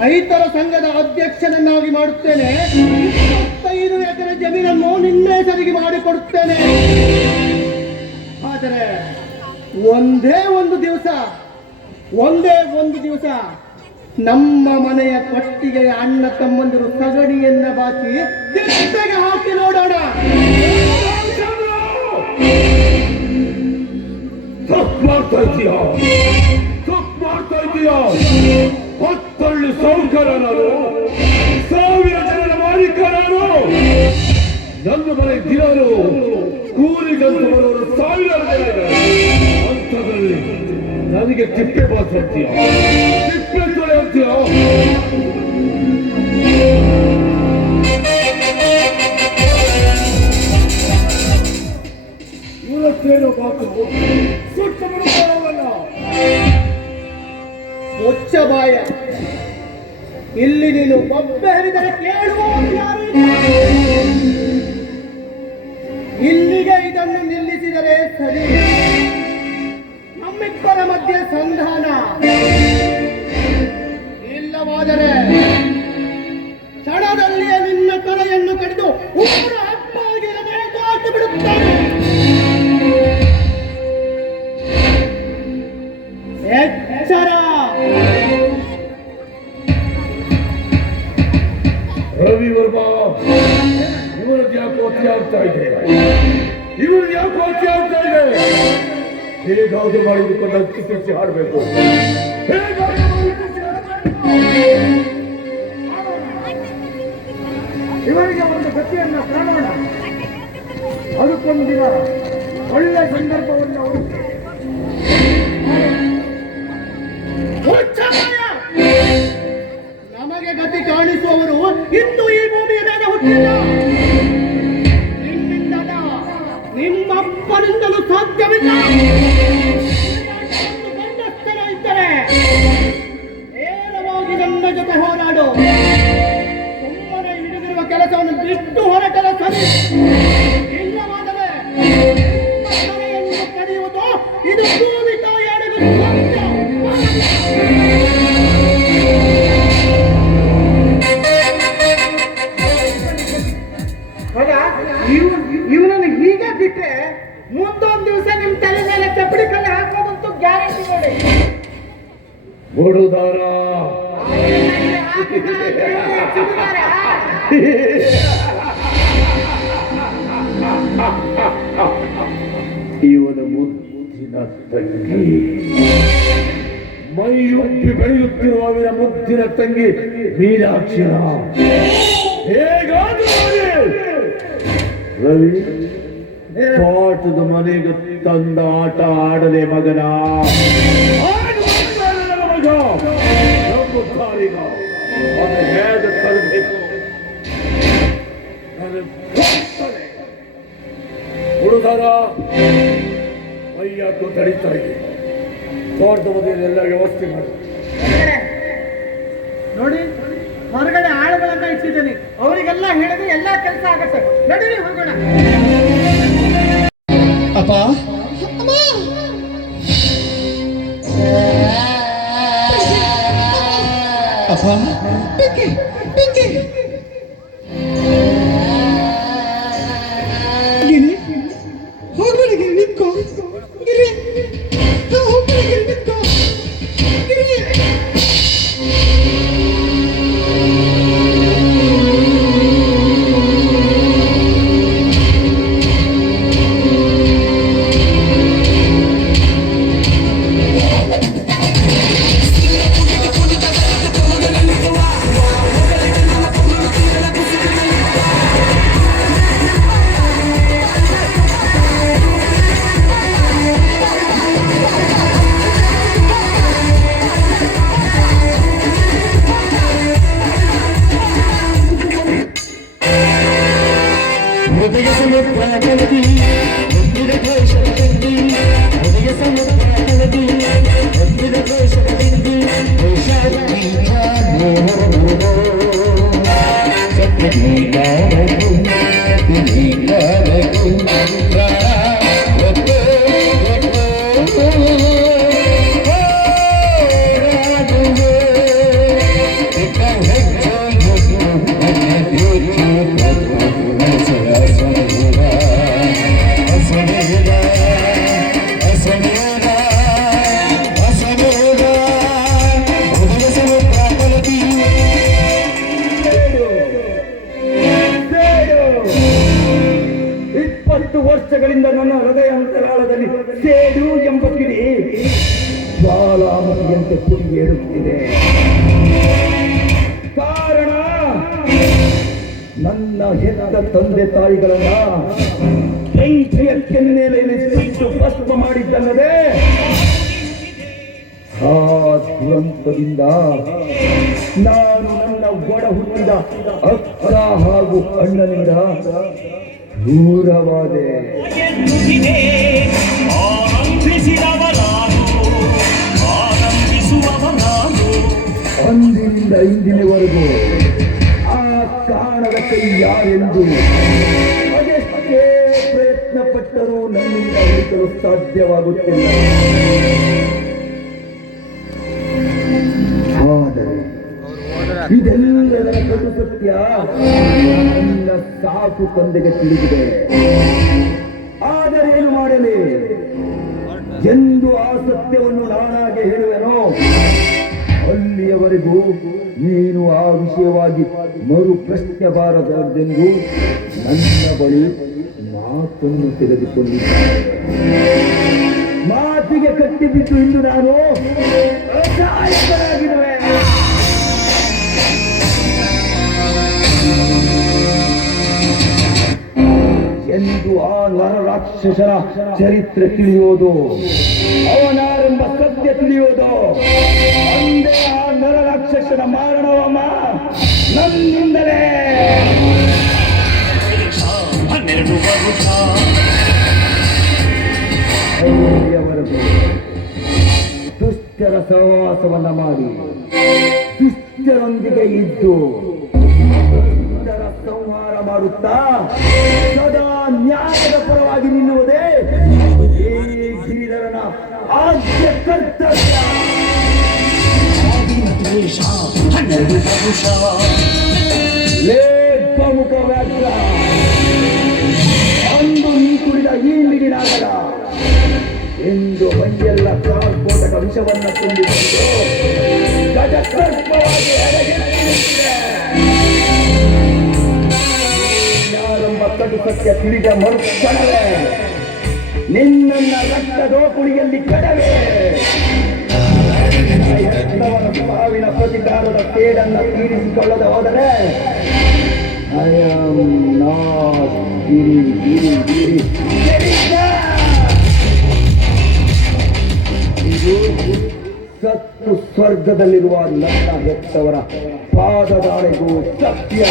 ರೈತರ ಸಂಘದ ಅಧ್ಯಕ್ಷನನ್ನಾಗಿ ಮಾಡುತ್ತೇನೆ. 25 ಎಕರೆ ಜಮೀನನ್ನು ನಿನ್ನ ಹೆಸರಿಗೆ ಮಾಡಿಕೊಡುತ್ತೇನೆ. ಆದರೆ ಒಂದೇ ಒಂದು ದಿವಸ ನಮ್ಮ ಮನೆಯ ಕೊಟ್ಟಿಗೆಯ ಅಣ್ಣ ತಮ್ಮಂದಿರು ಸಗಣಿಯನ್ನ ಬಾಚಿ ದಿಟ್ಟೆಗೆ ಹಾಕಿ ನೋಡೋಣ. ತಪ್ಪು ಮಾಡ್ತಾ ಇದೀಯಾ? 10 ಸೌಕರ್ಯ ನಾನು, 1000 ಜನರ ಮಾಲೀಕ ನಾನು. ನನ್ನ ಮನೆ ದಿನರು ಕೂಲಿಗಂತ ಬರೋರು 1000 ಜನ. ಅಂಥದ್ರಲ್ಲಿ ನನಗೆ ತಿಪ್ಪೆ ಬಾಸ್ ಅಂತೀಯ, ತಿಪ್ಪೆ ತೊಳೆ ಅಂತೀಯ? ಇವತ್ತೇನೋ ಮಾತು ಸುಟ್ಟ ಬಿಡುವಲ್ಲ. ಮುಚ್ಚ ಬಾಯ, ಇಲ್ಲಿ ನೀನು ಒಬ್ಬೆ ಹರಿದರೆ ಕೇಳುವ ಯಾರು ಇಲ್ಲ. ಇಲ್ಲಿಗೆ ಇದನ್ನು ನಿಲ್ಲಿಸಿದರೆ ಸರಿ. ನಮ್ಮಿಬ್ಬರ ಮಧ್ಯೆ ಸಂಧಾನ. ಇಲ್ಲವಾದರೆ ಕ್ಷಣದಲ್ಲಿಯೇ ನಿನ್ನ ತಲೆಯನ್ನು ಕಡಿದು ಊರ ಹಬ್ಬವಾಗಿ ನೇತಾಕಿ ಬಿಡುತ್ತೇನೆ. ಎಚ್ಚರ. ರವಿ ವರ್ಮ, ಇವರದ್ದು ಯಾಕೆ ಅತಿ ಆಗ್ತಾ ಇದೆ? ಹೇಗಾದ್ರೂ ಮಾಡಿದುಕೊಂಡು ಕಿಸಿ ಹಾಡಬೇಕು. ಇವರಿಗೆ ಒಂದು ಗತಿಯನ್ನ ಕಾಣೋಣ. ಅದಕ್ಕೊಂದು ದಿನ ಒಳ್ಳೆ ಸಂದರ್ಭವನ್ನು ಹುಡುಕಿ ನಮಗೆ ಗತಿ ಕಾಣಿಸುವವರು ಇಂದು ಈ ಭೂಮಿಯ ಮೇಲೆ ಹುಟ್ಟಿಲ್ಲ. ನಿನ್ನಿಂದಲ್ಲ, ಹೀಗೆ ಬಿಟ್ರೆ ಮುಂದೊಂದು ದಿವಸ ನಿಮ್ ತಲೆ ಮೇಲೆ ಚಪ್ಪಡಿ ಕಲ್ಲು ಹಾಕೋದಂತೂ ಗ್ಯಾರಂಟಿ ನೋಡಿ. ಹುಡುದಾರ ಇವನ ಮುದ್ದಿನ ತಂಗಿ, ಮೈಯುಪ್ಪಿ ಬೆಳೆಯುತ್ತಿರುವ ಅವನ ಮುದ್ದಿನ ತಂಗಿ ಮೀನಾಕ್ಷಿನ ಹೇಗಾದ್ರೂ ರವಿ ತೋಟದ ಮನೆಗೆ ತಂದ ಆಟ ಆಡಲೆ ಮಗನ ಮಗ ನಂಬುತ್ತಾರೀಗ ಅದು ಹೇಗೆ ತರಬೇಕು ಹುಡುಗರ ಮೈಯಾಕು ತಡೀತಾ ಇದೆ. ತೋಟದ ಮನೆಯಲ್ಲೆಲ್ಲ ವ್ಯವಸ್ಥೆ ಮಾಡಿ ನೋಡಿ, ಹೊರಗಡೆ ಆಳುಗಳನ್ನ ಇಟ್ಟಿದ್ದೀನಿ, ಅವರಿಗೆಲ್ಲ ಹೇಳಿದ್ರೆ ಎಲ್ಲಾ ಕೆಲಸ ಆಗತ್ತೆ. ನಡೀರಿ ಹೋಗೋಣ. ಅಪ್ಪ ಅಪ್ಪ ಪಿಂಕಿ ಪಿಂಕಿ ಗಿರಿ ಹೋಗ್ಬೇಡ ಗಿರಿ, ನಿಂತ್ಕೋ ಗಿರಿ, ಹೋಗ್ಬೇಡ ಗಿರಿ, ನಿಂತ್ಕೋ ಗಿರಿ. ವರ್ಷಗಳಿಂದ ನನ್ನ ಹೃದಯ ಅಂತರಾಳದಲ್ಲಿ ಸೇಡು ಎಂಬ ಕಿಡಿ ಜ್ವಾಲಾಮುಖಿಯಂತೆ ಪುಡಿಗೇಡುತ್ತಿದೆ. ಕಾರಣ ನನ್ನ ಹೆತ್ತ ತಂದೆ ತಾಯಿಗಳನ್ನ ಬೆಂಕಿಯ ಕೆನ್ನೆಲೆಯಲ್ಲಿ ಸುಟ್ಟು ಭಸ್ಮ ಮಾಡಿದ್ದಲ್ಲದೆ ಆ ದುರಂತದಿಂದ ನಾನು ನನ್ನ ಒಡ ಹುಟ್ಟಿದ ಅಕ್ಕ ಹಾಗೂ ಅಣ್ಣನಿಂದ ದೂರವಾದೆ. ಅಂದಿನಿಂದ ಇಂದಿನವರೆಗೂ ಆ ಕಾಣದ ಕೈ ಯಾರೆಂದು ಅದೆಷ್ಟೇ ಪ್ರಯತ್ನ ಪಟ್ಟರೂ ನನ್ನಿಂದ ಹುಡುಕಲು ಸಾಧ್ಯವಾಗುತ್ತಿಲ್ಲ. ಆದರೆ ಇದೆಲ್ಲದರ ಕಟು ಸತ್ಯ ನನ್ನ ಸಾಕು ತಂದೆಗೆ ತಿಳಿದಿದೆ. ಆದರೆ ಏನು ಮಾಡಲಿ ಎಂದು ಆ ಸತ್ಯವನ್ನು ನಾನಾಗೆ ಹೇಳುವೆನೋ ಅಲ್ಲಿಯವರೆಗೂ ನೀನು ಆ ವಿಷಯವಾಗಿ ಮರು ಪ್ರಶ್ನೆ ಬಾರದೆಂದು ನನ್ನ ಬಳಿ ಮಾತನ್ನು ತೆಗೆದುಕೊಂಡಿದ್ದೆ. ಮಾತಿಗೆ ಕಟ್ಟಿಬಿಟ್ಟು ಇಂದು ನಾನು ಅಸಹಾಯಕನಾಗಿರುವೆ. ಎಂದು ಆ ನರರಾಕ್ಷಸರ ಚರಿತ್ರೆ ತಿಳಿಯೋದು, ಅವನಾರೆಂಬ ಸತ್ಯ ತಿಳಿಯೋದು, ಅಂದೇ ಆ ನರರಾಕ್ಷಸನ ಮಾರಣವಮ್ಮ ನನ್ನಿಂದಲೇ. 12 ವರ್ಷ ಅಲ್ಲಿಯವರೆಗೂ ದುಷ್ಟರ ಸಹವಾಸವನ್ನ ಮಾಡಿ ದುಷ್ಟರೊಂದಿಗೆ ಇದ್ದು ದುಷ್ಟರ ಸಂಹಾರ ಮಾಡುತ್ತಾ ಸದಾ ನ್ಯಾಯದ ಪರವಾಗಿ ನಿಲ್ಲುವುದೇ ಈ ಗಿರಿಧರನ ಆದ್ಯ ಕರ್ತವ್ಯ. 12 ವರ್ಷ ಲೇಖ ಮುಖ ವ್ಯಾಘ್ರ ಅಂದು ನೀತು ನೀನಾಗಡ ಎಂದು ಮೈಯೆಲ್ಲ ಸ್ಫೋಟಕ ವಿಷವನ್ನ ತುಂಬಿಕೊಂಡು ಗಜಸರ್ಪವಾಗಿ ಎಡಗೆತ್ತಿ ನಿಂತಿದೆ. ಯಾರೆಂಬ ಕಟು ಸತ್ಯ ತಿಳಿದ ಮರುಕ್ಷಣವೇ ನಿನ್ನನ್ನ ರಕ್ತದೋಕುಳಿಯಲ್ಲಿ ಕಡವೆ ಎತ್ತವನ ಸಾವಿನ ಪ್ರತಿಕಾರದ ಕೇಡನ್ನ ತೀರಿಸಿಕೊಳ್ಳದೆ ಹೋದರೆ ಐ ಆಮ್ ನಾಟ್ ಗಿರಿ. ಇದು ಸತ್ತು ಸ್ವರ್ಗದಲ್ಲಿರುವ ನನ್ನ ಹೆತ್ತವರ ಪಾದದಾಳೆಗೂ ಸತ್ಯ.